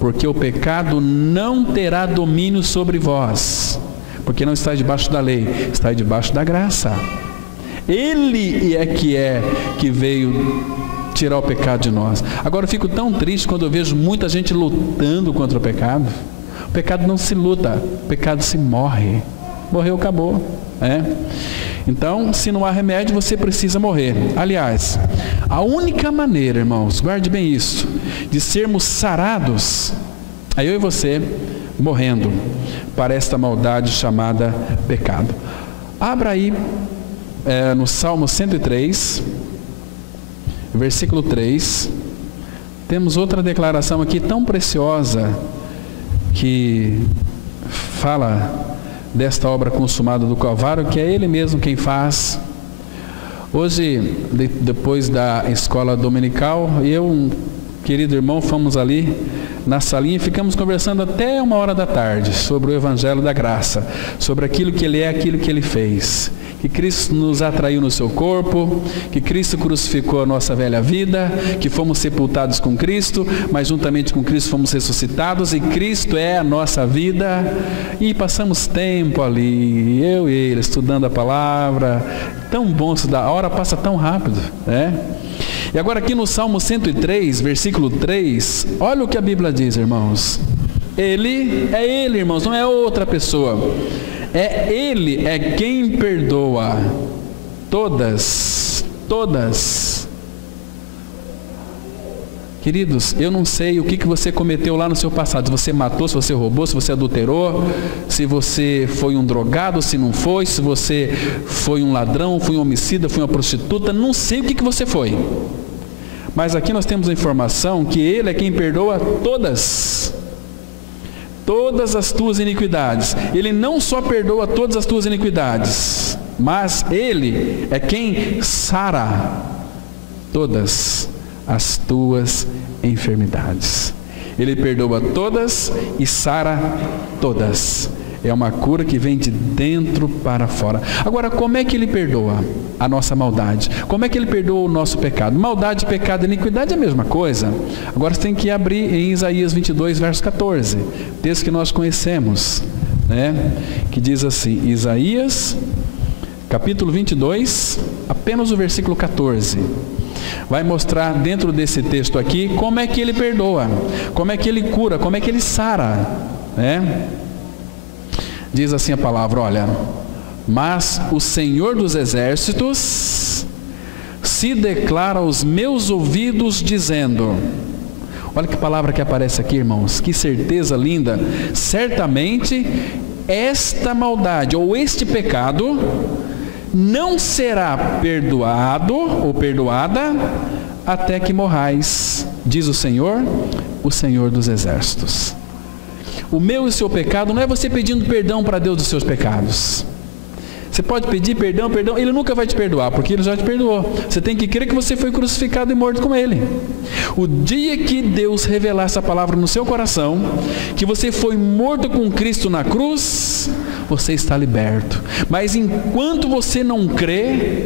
porque o pecado não terá domínio sobre vós, porque não está debaixo da lei, está debaixo da graça. Ele é que veio tirar o pecado de nós. Agora eu fico tão triste quando eu vejo muita gente lutando contra o pecado. O pecado não se luta, o pecado se morre. Morreu, acabou. Então, se não há remédio, você precisa morrer. Aliás, a única maneira, irmãos, guarde bem isso, de sermos sarados, é eu e você morrendo para esta maldade chamada pecado. Abra aí no Salmo 103, versículo 3. Temos outra declaração aqui tão preciosa que fala desta obra consumada do Calvário, que é Ele mesmo quem faz. Hoje, depois da escola dominical, eu, um querido irmão, fomos ali na salinha e ficamos conversando até 1h da tarde sobre o Evangelho da Graça, sobre aquilo que Ele é, aquilo que Ele fez. Que Cristo nos atraiu no seu corpo, que Cristo crucificou a nossa velha vida, que fomos sepultados com Cristo, mas juntamente com Cristo fomos ressuscitados, e Cristo é a nossa vida. E passamos tempo ali, eu e ele, estudando a palavra. Tão bom estudar, a hora passa tão rápido, E agora aqui no Salmo 103, versículo 3, olha o que a Bíblia diz, irmãos. Ele, irmãos, não é outra pessoa. É Ele é quem perdoa todas. Queridos, eu não sei o que você cometeu lá no seu passado. Se você matou, se você roubou, se você adulterou, se você foi um drogado, se não foi, se você foi um ladrão, foi um homicida, foi uma prostituta, não sei o que você foi. Mas aqui nós temos a informação que Ele é quem perdoa todas as tuas iniquidades. Ele não só perdoa todas as tuas iniquidades, mas Ele é quem sara todas as tuas enfermidades. Ele perdoa todas e sara todas. É uma cura que vem de dentro para fora. Agora, como é que Ele perdoa a nossa maldade? Como é que Ele perdoa o nosso pecado? Maldade, pecado e iniquidade é a mesma coisa. Agora você tem que abrir em Isaías 22, verso 14. Texto que nós conhecemos. né? Que diz assim, Isaías, capítulo 22, apenas o versículo 14. Vai mostrar dentro desse texto aqui como é que ele perdoa, como é que ele cura, como é que ele sara, né? Diz assim a palavra, olha, mas o Senhor dos Exércitos se declara aos meus ouvidos dizendo, olha que palavra que aparece aqui, irmãos, que certeza linda, certamente esta maldade ou este pecado não será perdoado ou perdoada até que morrais, diz o Senhor dos Exércitos. O meu e o seu pecado não é você pedindo perdão para Deus dos seus pecados. Você pode pedir perdão, Ele nunca vai te perdoar, porque Ele já te perdoou. Você tem que crer que você foi crucificado e morto com Ele. O dia que Deus revelar essa palavra no seu coração, que você foi morto com Cristo na cruz, você está liberto. Mas enquanto você não crê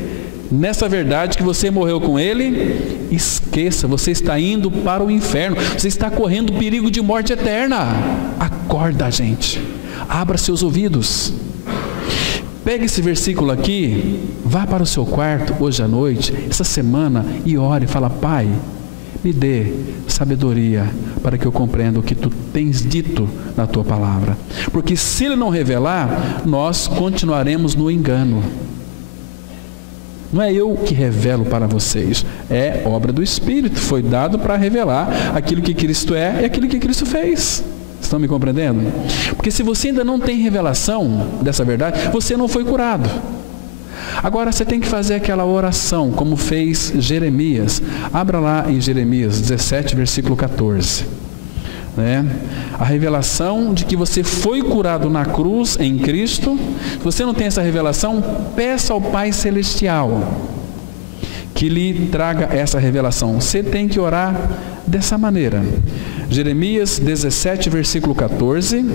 nessa verdade que você morreu com Ele, esqueça, você está indo para o inferno, você está correndo perigo de morte eterna. Acorda, gente, abra seus ouvidos. Pegue esse versículo aqui, vá para o seu quarto hoje à noite, essa semana, e ore, fala, Pai, me dê sabedoria para que eu compreenda o que Tu tens dito na Tua palavra. Porque se Ele não revelar, nós continuaremos no engano. Não é eu que revelo para vocês, é obra do Espírito, foi dado para revelar aquilo que Cristo é e aquilo que Cristo fez. Estão me compreendendo? Porque se você ainda não tem revelação dessa verdade, você não foi curado. Agora você tem que fazer aquela oração, como fez Jeremias. Abra lá em Jeremias 17, versículo 14. Né? A revelação de que você foi curado na cruz, em Cristo. Se você não tem essa revelação, peça ao Pai Celestial que lhe traga essa revelação. Você tem que orar dessa maneira. Jeremias 17, versículo 14.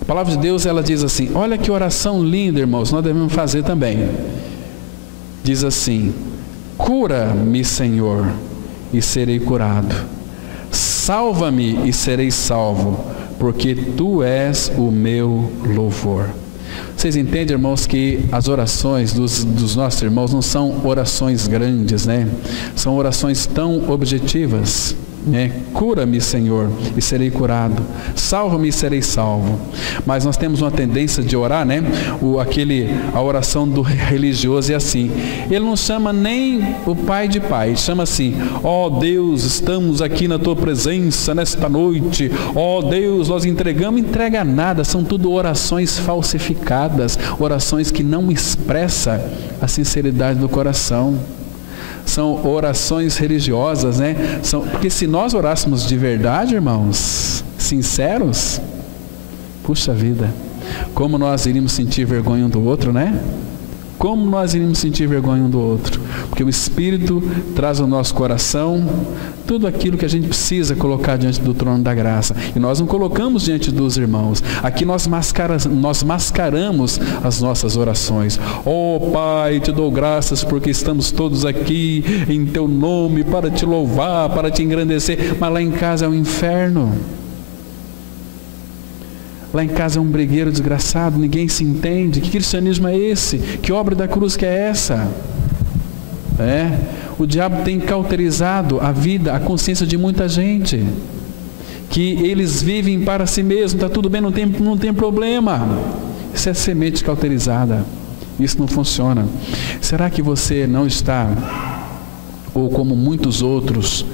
A palavra de Deus, ela diz assim, olha que oração linda, irmãos, nós devemos fazer também. Diz assim, cura-me, Senhor, e serei curado. Salva-me e serei salvo, porque Tu és o meu louvor. Vocês entendem, irmãos, que as orações dos nossos irmãos não são orações grandes, né? São orações tão objetivas, né? Cura-me, Senhor, e serei curado. Salva-me e serei salvo. Mas nós temos uma tendência de orar, né? A oração do religioso é assim. Ele não chama nem o Pai de Pai, chama assim, ó Deus, estamos aqui na Tua presença nesta noite. Ó Deus, nós entregamos, entrega nada. São tudo orações falsificadas, orações que não expressam a sinceridade do coração. São orações religiosas, né? Porque se nós orássemos de verdade, irmãos, sinceros, puxa vida, como nós iríamos sentir vergonha um do outro, né? Como nós iríamos sentir vergonha um do outro? Porque o Espírito traz ao nosso coração tudo aquilo que a gente precisa colocar diante do trono da graça. E nós não colocamos diante dos irmãos. Aqui nós mascaramos as nossas orações. Oh Pai, Te dou graças porque estamos todos aqui em Teu nome para Te louvar, para Te engrandecer. Mas lá em casa é um inferno. Lá em casa é um bregueiro desgraçado, ninguém se entende. Que cristianismo é esse? Que obra da cruz que é essa? O diabo tem cauterizado a vida, a consciência de muita gente. Que eles vivem para si mesmos, está tudo bem, não tem problema. Isso é semente cauterizada. Isso não funciona. Será que você não está, ou como muitos outros,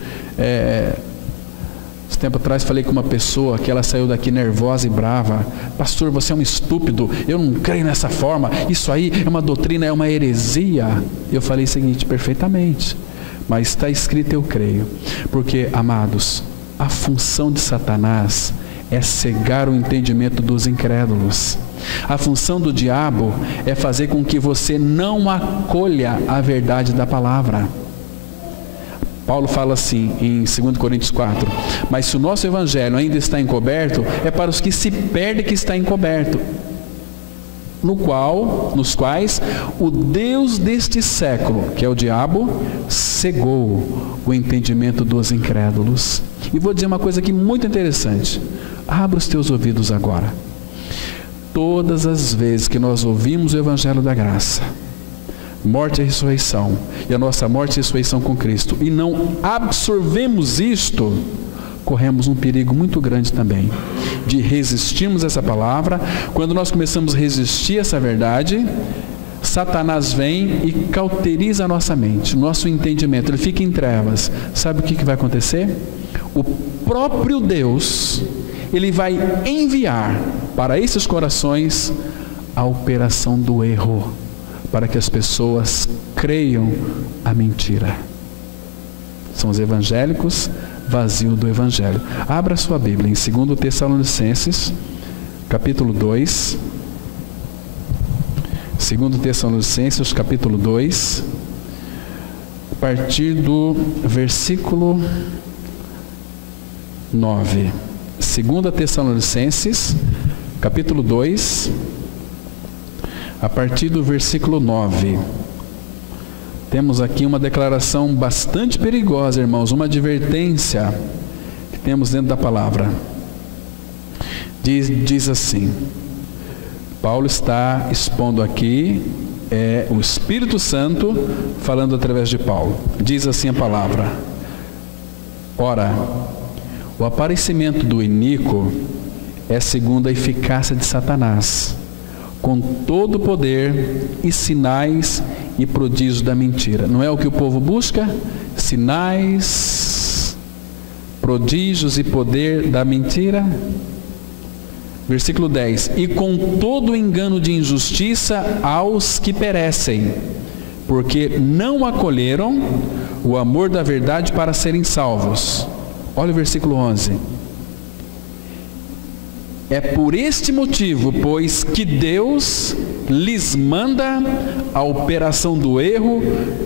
tempo atrás falei com uma pessoa que ela saiu daqui nervosa e brava. Pastor, você é um estúpido, eu não creio nessa forma, isso aí é uma doutrina, é uma heresia. Eu falei o seguinte, perfeitamente, mas está escrito, eu creio. Porque, amados, a função de Satanás é cegar o entendimento dos incrédulos. A função do diabo é fazer com que você não acolha a verdade da palavra. Paulo fala assim em 2 Coríntios 4, mas se o nosso evangelho ainda está encoberto, é para os que se perdem que está encoberto, nos quais o Deus deste século, que é o diabo, cegou o entendimento dos incrédulos. E vou dizer uma coisa aqui muito interessante, abra os teus ouvidos agora. Todas as vezes que nós ouvimos o Evangelho da Graça, morte e ressurreição, e a nossa morte e ressurreição com Cristo, e não absorvemos isto, corremos um perigo muito grande também, de resistirmos a essa palavra. Quando nós começamos a resistir a essa verdade, Satanás vem e cauteriza a nossa mente, nosso entendimento, ele fica em trevas. Sabe o que vai acontecer? O próprio Deus, ele vai enviar para esses corações a operação do erro, para que as pessoas creiam a mentira. São os evangélicos vazios do Evangelho. Abra sua Bíblia em 2 Tessalonicenses, capítulo 2. 2 Tessalonicenses, capítulo 2, a partir do versículo 9. 2 Tessalonicenses, capítulo 2, a partir do versículo 9. Temos aqui uma declaração bastante perigosa, irmãos, uma advertência que temos dentro da palavra. Diz assim, Paulo está expondo aqui, o Espírito Santo falando através de Paulo. Diz assim a palavra: ora, o aparecimento do iníquo é segundo a eficácia de Satanás, com todo o poder e sinais e prodígios da mentira. Não é o que o povo busca? Sinais, prodígios e poder da mentira? Versículo 10: e com todo o engano de injustiça aos que perecem, porque não acolheram o amor da verdade para serem salvos. Olha o versículo 11. É por este motivo, pois, que Deus lhes manda a operação do erro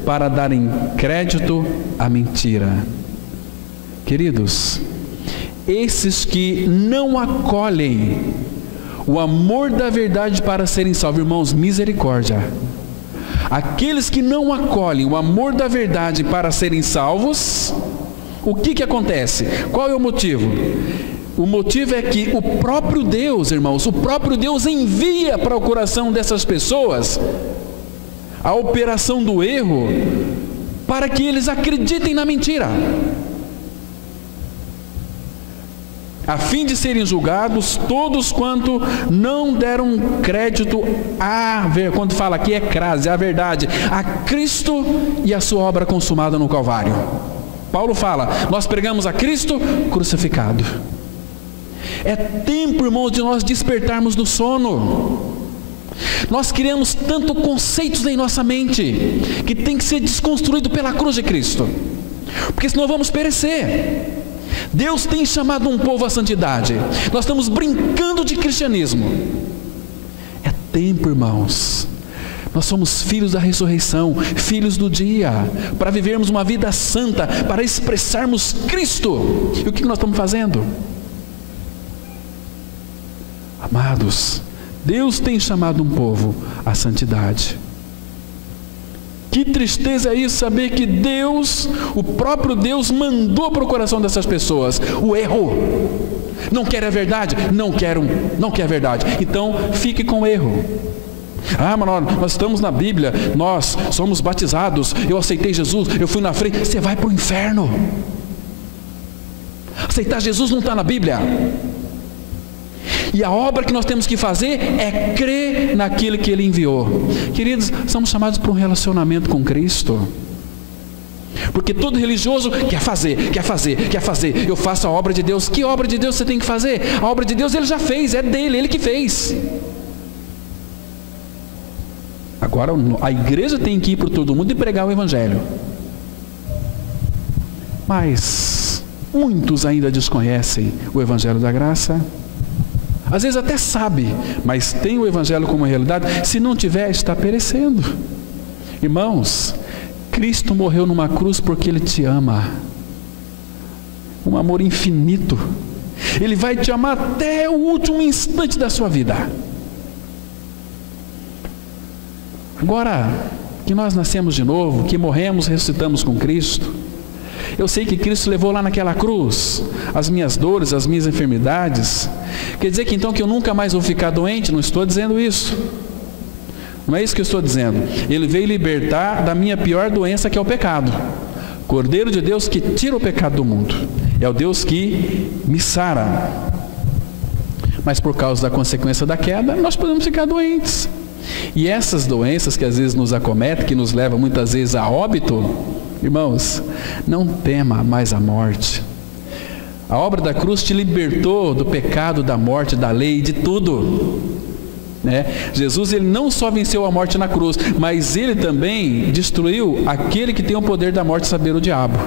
para darem crédito à mentira. Queridos, esses que não acolhem o amor da verdade para serem salvos, irmãos, misericórdia. Aqueles que não acolhem o amor da verdade para serem salvos, o que acontece? Qual é o motivo? O motivo é que o próprio Deus, irmãos, o próprio Deus envia para o coração dessas pessoas a operação do erro para que eles acreditem na mentira, a fim de serem julgados todos quanto não deram crédito quando fala aqui é crase, a verdade, a Cristo e a sua obra consumada no Calvário. Paulo fala, nós pregamos a Cristo crucificado. É tempo, irmãos, de nós despertarmos do sono. Nós criamos tanto conceitos em nossa mente que tem que ser desconstruído pela cruz de Cristo, porque senão vamos perecer. Deus tem chamado um povo à santidade. Nós estamos brincando de cristianismo. É tempo, irmãos. Nós somos filhos da ressurreição, filhos do dia, para vivermos uma vida santa, para expressarmos Cristo. E o que nós estamos fazendo? Amados, Deus tem chamado um povo à santidade. Que tristeza é isso, saber que Deus, o próprio Deus, mandou para o coração dessas pessoas o erro. Não quer a verdade? Não quer a verdade. Então, fique com o erro. Mas nós estamos na Bíblia, nós somos batizados, eu aceitei Jesus, eu fui na frente. Você vai para o inferno. Aceitar Jesus não está na Bíblia. E a obra que nós temos que fazer é crer naquilo que Ele enviou. Queridos, somos chamados para um relacionamento com Cristo. Porque todo religioso quer fazer. Eu faço a obra de Deus. Que obra de Deus você tem que fazer? A obra de Deus Ele já fez, é dele, Ele que fez. Agora a igreja tem que ir para todo mundo e pregar o Evangelho. Mas muitos ainda desconhecem o Evangelho da graça. Às vezes até sabe, mas tem o Evangelho como realidade. Se não tiver, está perecendo. Irmãos, Cristo morreu numa cruz porque Ele te ama. Um amor infinito. Ele vai te amar até o último instante da sua vida. Agora que nós nascemos de novo, que morremos, ressuscitamos com Cristo, Eu sei que Cristo levou lá naquela cruz as minhas dores, as minhas enfermidades. Quer dizer que então que eu nunca mais vou ficar doente? Não estou dizendo isso. Não é isso que eu estou dizendo. Ele veio libertar da minha pior doença, que é o pecado. Cordeiro de Deus que tira o pecado do mundo. É o Deus que me sara. Mas por causa da consequência da queda, nós podemos ficar doentes. E essas doenças que às vezes nos acometem, que nos levam muitas vezes a óbito, irmãos, não tema mais a morte. A obra da cruz te libertou do pecado, da morte, da lei, de tudo. Jesus, ele não só venceu a morte na cruz, mas ele também destruiu aquele que tem o poder da morte, saber, o diabo.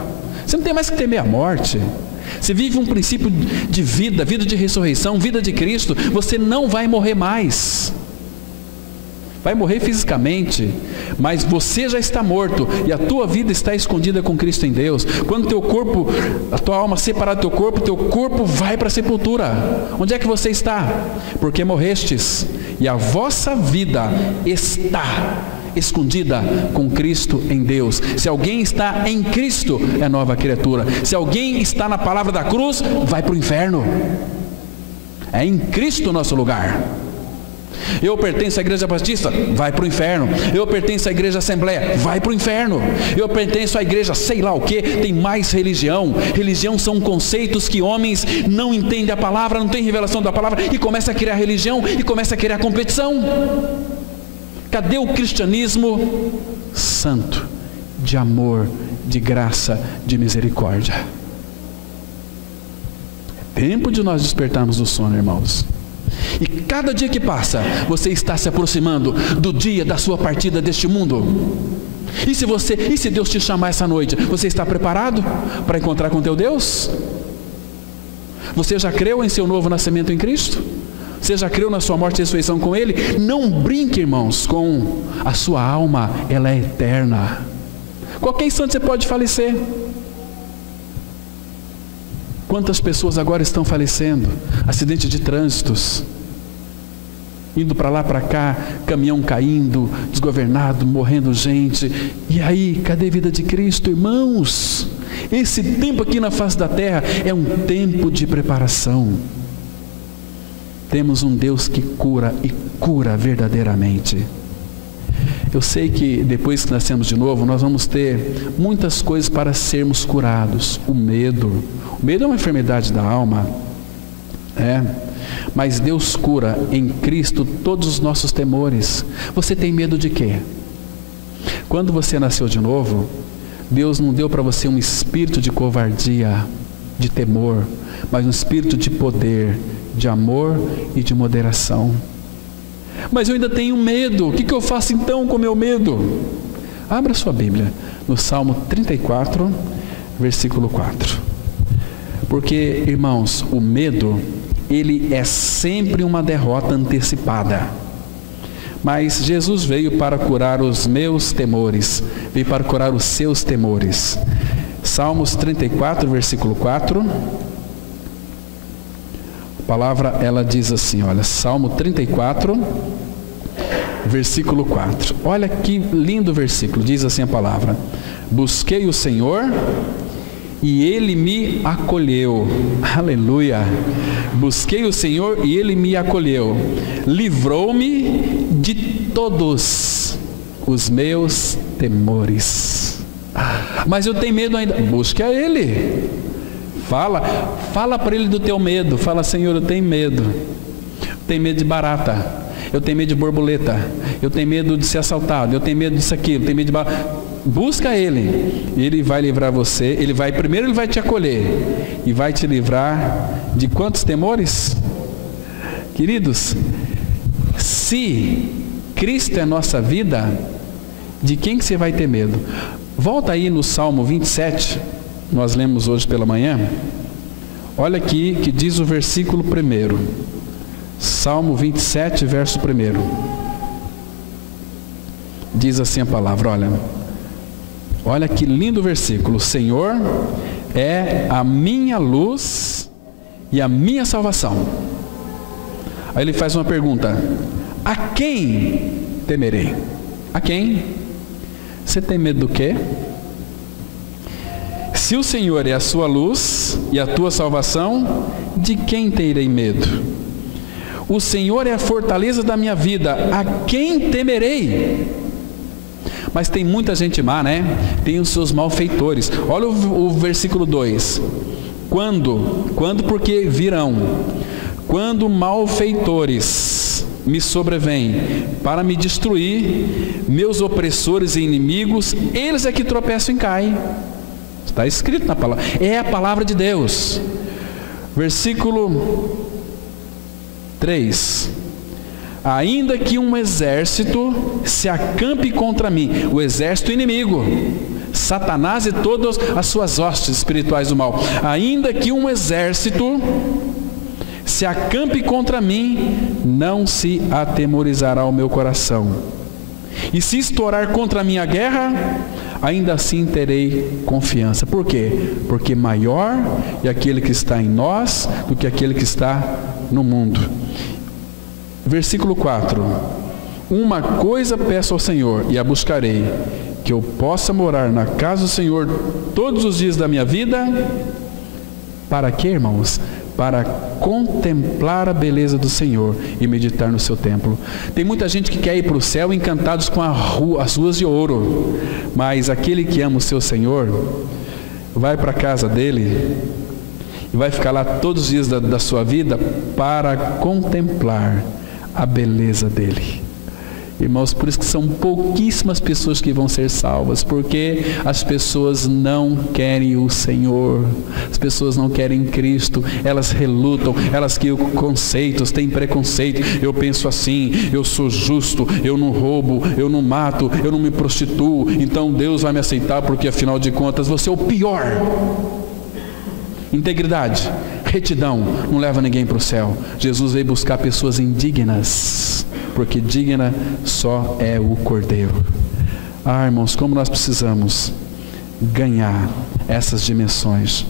Você não tem mais que temer a morte. Você vive um princípio de vida, vida de ressurreição, vida de Cristo. Você não vai morrer mais. Vai morrer fisicamente, mas você já está morto e a tua vida está escondida com Cristo em Deus. Quando teu corpo, a tua alma separar do teu corpo vai para a sepultura. Onde é que você está? Porque morrestes e a vossa vida está escondida com Cristo em Deus. Se alguém está em Cristo, é nova criatura. Se alguém está na palavra da cruz, vai para o inferno. É em Cristo o nosso lugar. Eu pertenço à igreja batista, vai para o inferno. Eu pertenço à igreja assembleia, vai para o inferno. Eu pertenço à igreja sei lá o que, tem mais religião. Religião são conceitos que homens não entendem a palavra, não tem revelação da palavra, e começa a criar religião, e começa a criar competição. Cadê o cristianismo santo, de amor, de graça, de misericórdia? É tempo de nós despertarmos do sono, irmãos. E cada dia que passa, você está se aproximando do dia da sua partida deste mundo. E se Deus te chamar essa noite, você está preparado para encontrar com teu Deus? Você já creu em seu novo nascimento em Cristo? Você já creu na sua morte e ressurreição com Ele? Não brinque, irmãos, com a sua alma, ela é eterna. Qualquer instante você pode falecer. Quantas pessoas agora estão falecendo? Acidente de trânsitos, indo para lá, para cá, caminhão caindo, desgovernado, morrendo gente. E aí, cadê a vida de Cristo, irmãos? Esse tempo aqui na face da terra é um tempo de preparação. Temos um Deus que cura e cura verdadeiramente. Eu sei que depois que nascemos de novo, nós vamos ter muitas coisas para sermos curados. O medo é uma enfermidade da alma, mas Deus cura em Cristo todos os nossos temores. Você tem medo de quê? Quando você nasceu de novo, Deus não deu para você um espírito de covardia, de temor, mas um espírito de poder, de amor e de moderação. Mas eu ainda tenho medo. O que eu faço então com o meu medo? Abra sua Bíblia no Salmo 34, versículo 4. Porque, irmãos, o medo, ele é sempre uma derrota antecipada. Mas Jesus veio para curar os meus temores, veio para curar os seus temores. Salmos 34, versículo 4. A palavra, ela diz assim, olha, Salmo 34, versículo 4. Olha que lindo versículo, diz assim a palavra: busquei o Senhor e Ele me acolheu. Aleluia! Busquei o Senhor e Ele me acolheu. Livrou-me de todos os meus temores. Mas eu tenho medo ainda. Busque a Ele. Fala para Ele do teu medo. Fala: Senhor, eu tenho medo. Eu tenho medo de barata. Eu tenho medo de borboleta. Eu tenho medo de ser assaltado. Eu tenho medo disso, aquilo. Eu tenho medo de barata. Busca Ele. Ele vai livrar você. Primeiro Ele vai te acolher e vai te livrar de quantos temores? Queridos, se Cristo é nossa vida, de quem que você vai ter medo? Volta aí no Salmo 27. Nós lemos hoje pela manhã. Olha aqui que diz o versículo 1. Salmo 27, verso 1. Diz assim a palavra, olha que lindo versículo: o Senhor é a minha luz e a minha salvação. Aí ele faz uma pergunta: a quem temerei? A quem? Você tem medo do quê? Se o Senhor é a sua luz e a tua salvação, de quem terei medo? O Senhor é a fortaleza da minha vida, a quem temerei? Mas tem muita gente má, né? Tem os seus malfeitores. Olha o versículo 2. Quando porque virão, quando malfeitores me sobrevêm para me destruir, meus opressores e inimigos, eles é que tropeçam e caem. Está escrito na palavra, é a palavra de Deus. Versículo 3. Ainda que um exército se acampe contra mim, o exército inimigo, Satanás e todas as suas hostes espirituais do mal, ainda que um exército se acampe contra mim, não se atemorizará o meu coração. E se estourar contra mim a guerra, ainda assim terei confiança. Por quê? Porque maior é aquele que está em nós do que aquele que está no mundo. Versículo 4. Uma coisa peço ao Senhor e a buscarei, que eu possa morar na casa do Senhor todos os dias da minha vida. Para quê, irmãos? Para contemplar a beleza do Senhor e meditar no seu templo. Tem muita gente que quer ir para o céu encantados com as ruas de ouro, mas aquele que ama o seu Senhor vai para a casa dele e vai ficar lá todos os dias da sua vida para contemplar a beleza dele. Irmãos, por isso que são pouquíssimas pessoas que vão ser salvas, porque as pessoas não querem o Senhor, as pessoas não querem Cristo, elas relutam, elas criam conceitos, têm preconceito. Eu penso assim, eu sou justo, eu não roubo, eu não mato, eu não me prostituo, então Deus vai me aceitar porque afinal de contas você é o pior. Integridade, retidão não leva ninguém para o céu. Jesus veio buscar pessoas indignas, porque digna só é o Cordeiro. Ah, irmãos, como nós precisamos ganhar essas dimensões.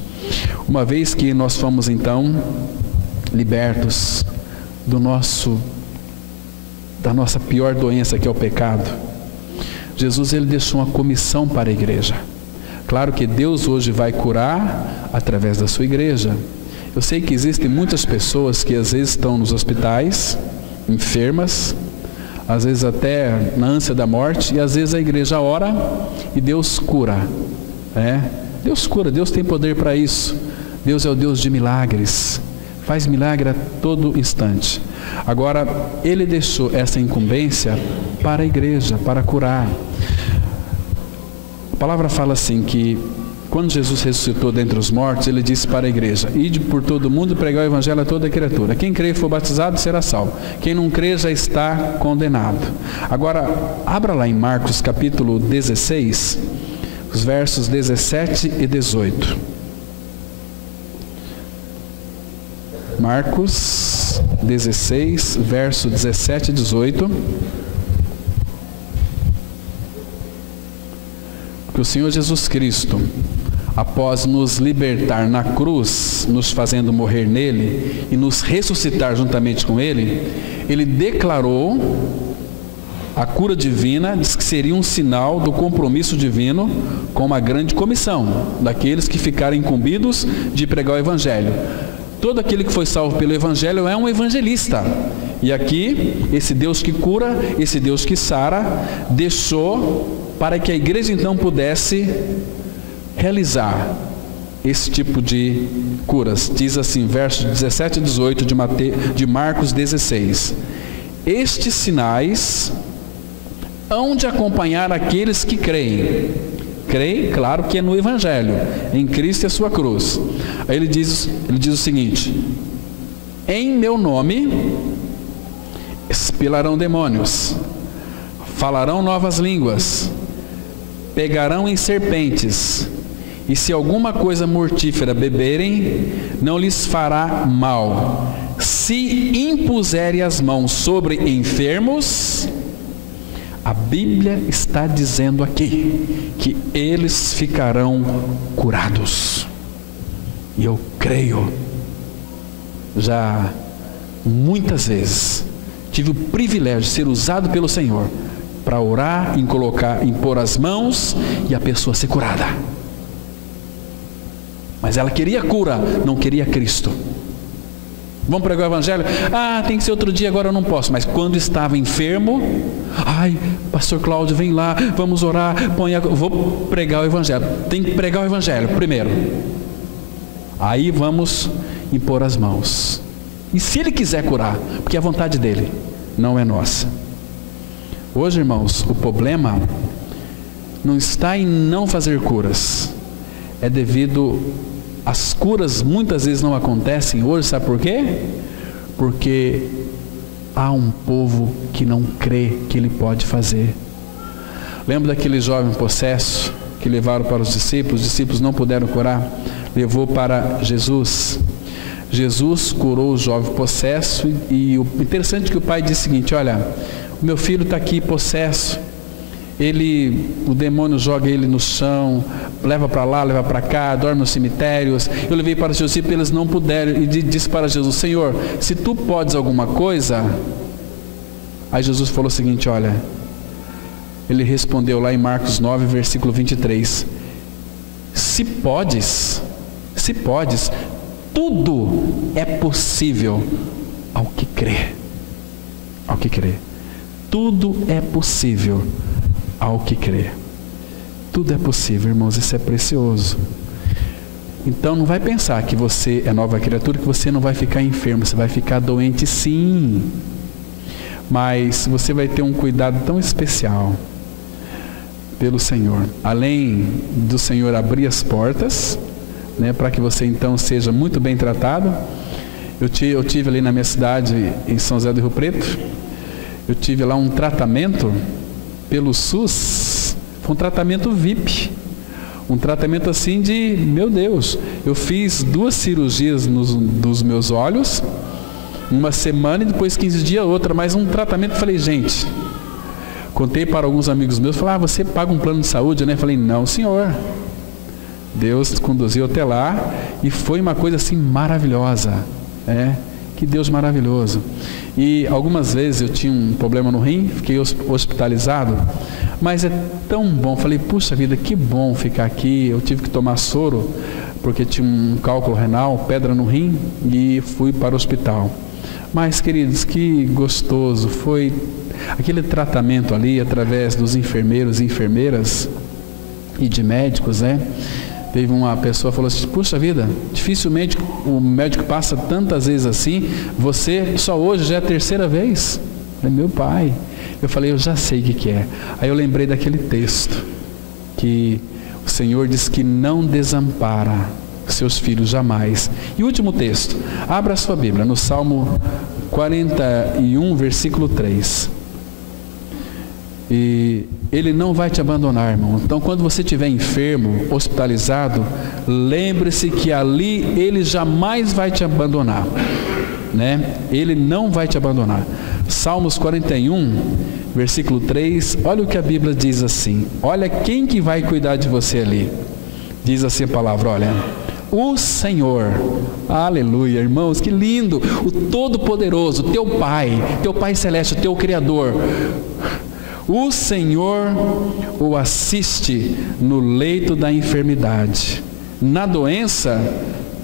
Uma vez que nós fomos então libertos da nossa pior doença, que é o pecado, Jesus ele deixou uma comissão para a igreja. Claro que Deus hoje vai curar através da sua igreja. Eu sei que existem muitas pessoas que às vezes estão nos hospitais, enfermas, às vezes até na ânsia da morte, e às vezes a igreja ora e Deus cura. Deus cura, Deus tem poder para isso. Deus é o Deus de milagres, faz milagre a todo instante. Agora, Ele deixou essa incumbência para a igreja, para curar. A palavra fala assim que quando Jesus ressuscitou dentre os mortos, Ele disse para a igreja: ide por todo o mundo e pregar o evangelho a toda criatura. Quem crer e for batizado será salvo. Quem não crer já está condenado. Agora, abra lá em Marcos capítulo 16, os versos 17 e 18. Marcos 16, verso 17 e 18. Que o Senhor Jesus Cristo, após nos libertar na cruz, nos fazendo morrer nele e nos ressuscitar juntamente com ele, ele declarou a cura divina, diz que seria um sinal do compromisso divino com uma grande comissão daqueles que ficaram incumbidos de pregar o evangelho. Todo aquele que foi salvo pelo evangelho é um evangelista. E aqui, esse Deus que cura, esse Deus que sara, deixou para que a igreja então pudesse realizar esse tipo de curas. Diz assim, versos 17 e 18 de Marcos 16: estes sinais hão de acompanhar aqueles que creem. Creem, claro que é no evangelho, em Cristo e a sua cruz. Aí ele diz o seguinte: em meu nome expelarão demônios, falarão novas línguas, pegarão em serpentes, e se alguma coisa mortífera beberem, não lhes fará mal. Se impuserem as mãos sobre enfermos, a Bíblia está dizendo aqui que eles ficarão curados. E eu creio, já muitas vezes tive o privilégio de ser usado pelo Senhor para orar, impor as mãos e a pessoa ser curada. Mas ela queria cura, não queria Cristo. Vamos pregar o evangelho? Tem que ser outro dia, agora eu não posso. Mas quando estava enfermo, pastor Cláudio, vem lá, vamos orar, vou pregar o evangelho. Tem que pregar o evangelho primeiro. Aí vamos impor as mãos. E se ele quiser curar, porque é a vontade dele, não é nossa. Hoje, irmãos, o problema não está em não fazer curas. É devido às curas muitas vezes não acontecem hoje, sabe por quê? Porque há um povo que não crê que ele pode fazer. Lembra daquele jovem possesso que levaram para os discípulos não puderam curar, levou para Jesus. Jesus curou o jovem possesso e o interessante é que o pai disse o seguinte: olha, o meu filho está aqui possesso, o demônio joga ele no chão, leva para lá, leva para cá, dorme nos cemitérios. Eu levei para Jesus, eles não puderam, e disse para Jesus: Senhor, se tu podes alguma coisa. Aí Jesus falou o seguinte, olha, ele respondeu lá em Marcos 9, versículo 23, se podes, tudo é possível ao que crê. Ao que crê. Tudo é possível ao que crê. Tudo é possível, irmãos, isso é precioso. Então não vai pensar que você é nova criatura, que você não vai ficar enfermo, você vai ficar doente sim. Mas você vai ter um cuidado tão especial pelo Senhor. Além do Senhor abrir as portas, para que você então seja muito bem tratado. Eu tive ali na minha cidade, em São José do Rio Preto, eu tive lá um tratamento pelo SUS, foi um tratamento VIP, um tratamento assim de, meu Deus, eu fiz 2 cirurgias dos meus olhos, uma semana e depois 15 dias outra, mas um tratamento, falei, gente, contei para alguns amigos meus, falaram, você paga um plano de saúde, né? Falei, não senhor, Deus conduziu até lá e foi uma coisa assim maravilhosa, que Deus maravilhoso. E algumas vezes eu tinha um problema no rim, fiquei hospitalizado, mas é tão bom, falei, puxa vida, que bom ficar aqui. Eu tive que tomar soro, porque tinha um cálculo renal, pedra no rim, e fui para o hospital. Mas queridos, que gostoso foi aquele tratamento ali, através dos enfermeiros e enfermeiras, e de médicos, Teve uma pessoa que falou assim, puxa vida, dificilmente o médico passa tantas vezes assim, você só hoje já é a 3ª vez. Eu falei, meu pai. Eu falei, eu já sei o que é. Aí eu lembrei daquele texto, que o Senhor diz que não desampara seus filhos jamais. E o último texto, abra a sua Bíblia, no Salmo 41, versículo 3. E Ele não vai te abandonar, irmão. Então quando você estiver enfermo, hospitalizado, lembre-se que ali Ele jamais vai te abandonar, Ele não vai te abandonar. Salmos 41, versículo 3, olha o que a Bíblia diz assim, olha quem que vai cuidar de você ali. Diz assim a palavra, olha, o Senhor, aleluia, irmãos, que lindo, o Todo-Poderoso, teu Pai Celeste, teu Criador, o Senhor o assiste no leito da enfermidade, na doença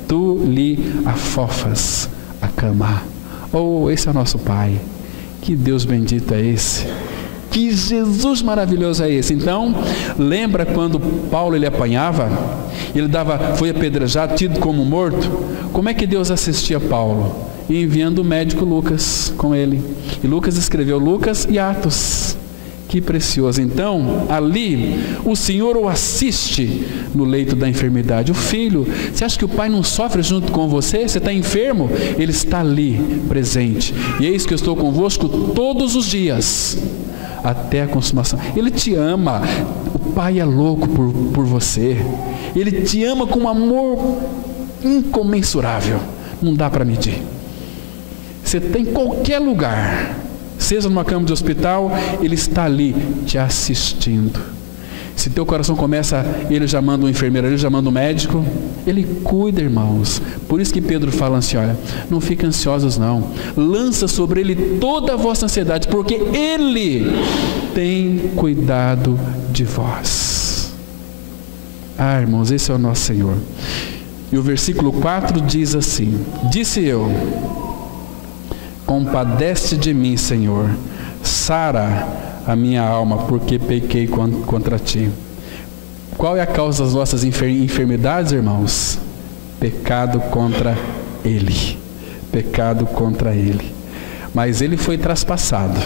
tu lhe afofas a cama. Esse é o nosso Pai, que Deus bendito é esse, que Jesus maravilhoso é esse. Então lembra quando Paulo ele apanhava, ele foi apedrejado, tido como morto, como é que Deus assistia Paulo? Enviando o médico Lucas com ele, e Lucas escreveu Lucas e Atos. Que precioso. Então, ali, o Senhor o assiste no leito da enfermidade. O filho, você acha que o pai não sofre junto com você? Você está enfermo? Ele está ali, presente. E eis que eu estou convosco todos os dias, até a consumação. Ele te ama. O pai é louco por você. Ele te ama com um amor incomensurável. Não dá para medir. Você está em qualquer lugar, seja numa cama de hospital, Ele está ali te assistindo. Se teu coração começa, Ele já manda um enfermeiro, Ele já manda um médico, Ele cuida, irmãos. Por isso que Pedro fala assim, olha, não fiquem ansiosos não, lança sobre Ele toda a vossa ansiedade, porque Ele tem cuidado de vós. Irmãos, esse é o nosso Senhor. E o versículo 4 diz assim: disse eu, compadece de mim, Senhor, sara a minha alma, porque pequei contra ti. Qual é a causa das nossas enfermidades, irmãos? Pecado contra Ele. Pecado contra Ele. Mas Ele foi traspassado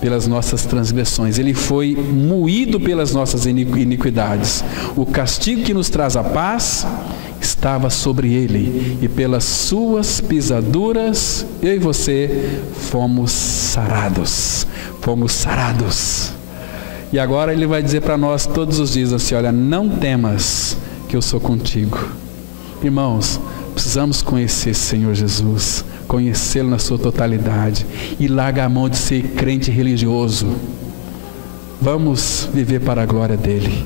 pelas nossas transgressões. Ele foi moído pelas nossas iniquidades. O castigo que nos traz a paz estava sobre Ele. E pelas suas pisaduras, eu e você fomos sarados. Fomos sarados. E agora Ele vai dizer para nós todos os dias assim: olha, não temas, que eu sou contigo. Irmãos, precisamos conhecer esse Senhor Jesus, conhecê-lo na sua totalidade, e larga a mão de ser crente religioso. Vamos viver para a glória dEle.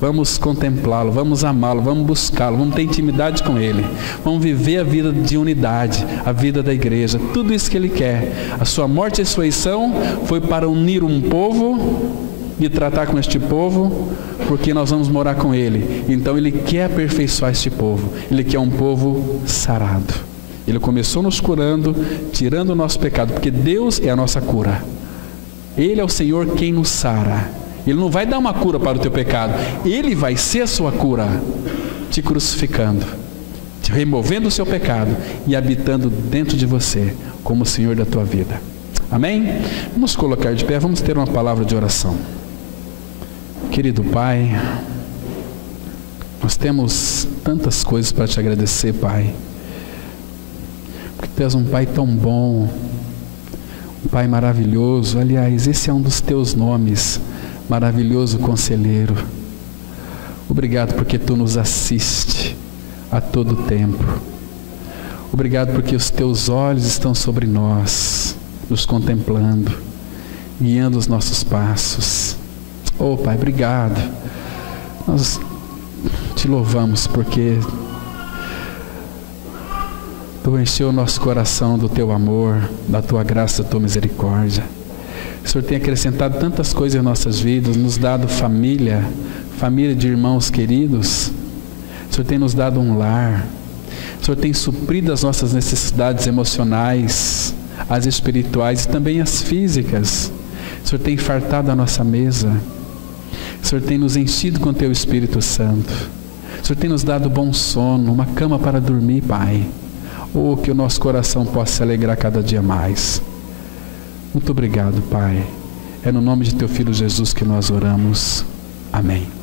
Vamos contemplá-lo, vamos amá-lo, vamos buscá-lo, vamos ter intimidade com Ele. Vamos viver a vida de unidade, a vida da igreja, tudo isso que Ele quer. A sua morte e ressurreição foi para unir um povo e tratar com este povo, porque nós vamos morar com Ele. Então Ele quer aperfeiçoar este povo. Ele quer um povo sarado. Ele começou nos curando, tirando o nosso pecado, porque Deus é a nossa cura. Ele é o Senhor quem nos sara. Ele não vai dar uma cura para o teu pecado. Ele vai ser a sua cura, te crucificando, te removendo o seu pecado e habitando dentro de você como o Senhor da tua vida. Amém? Vamos colocar de pé, vamos ter uma palavra de oração. Querido Pai, nós temos tantas coisas para te agradecer, Pai, porque Tu és um Pai tão bom, um Pai maravilhoso. Aliás, esse é um dos Teus nomes, maravilhoso Conselheiro. Obrigado porque Tu nos assiste a todo tempo. Obrigado porque os Teus olhos estão sobre nós, nos contemplando, guiando os nossos passos. Oh, Pai, obrigado. Nós te louvamos porque Tu encheu o nosso coração do Teu amor, da Tua graça, da Tua misericórdia. O Senhor tem acrescentado tantas coisas em nossas vidas, nos dado família de irmãos queridos. O Senhor tem nos dado um lar. O Senhor tem suprido as nossas necessidades emocionais, as espirituais e também as físicas. O Senhor tem fartado a nossa mesa. O Senhor tem nos enchido com Teu Espírito Santo. O Senhor tem nos dado bom sono, uma cama para dormir, Pai. Oh, que o nosso coração possa se alegrar cada dia mais. Muito obrigado, Pai. É no nome de Teu Filho Jesus que nós oramos. Amém.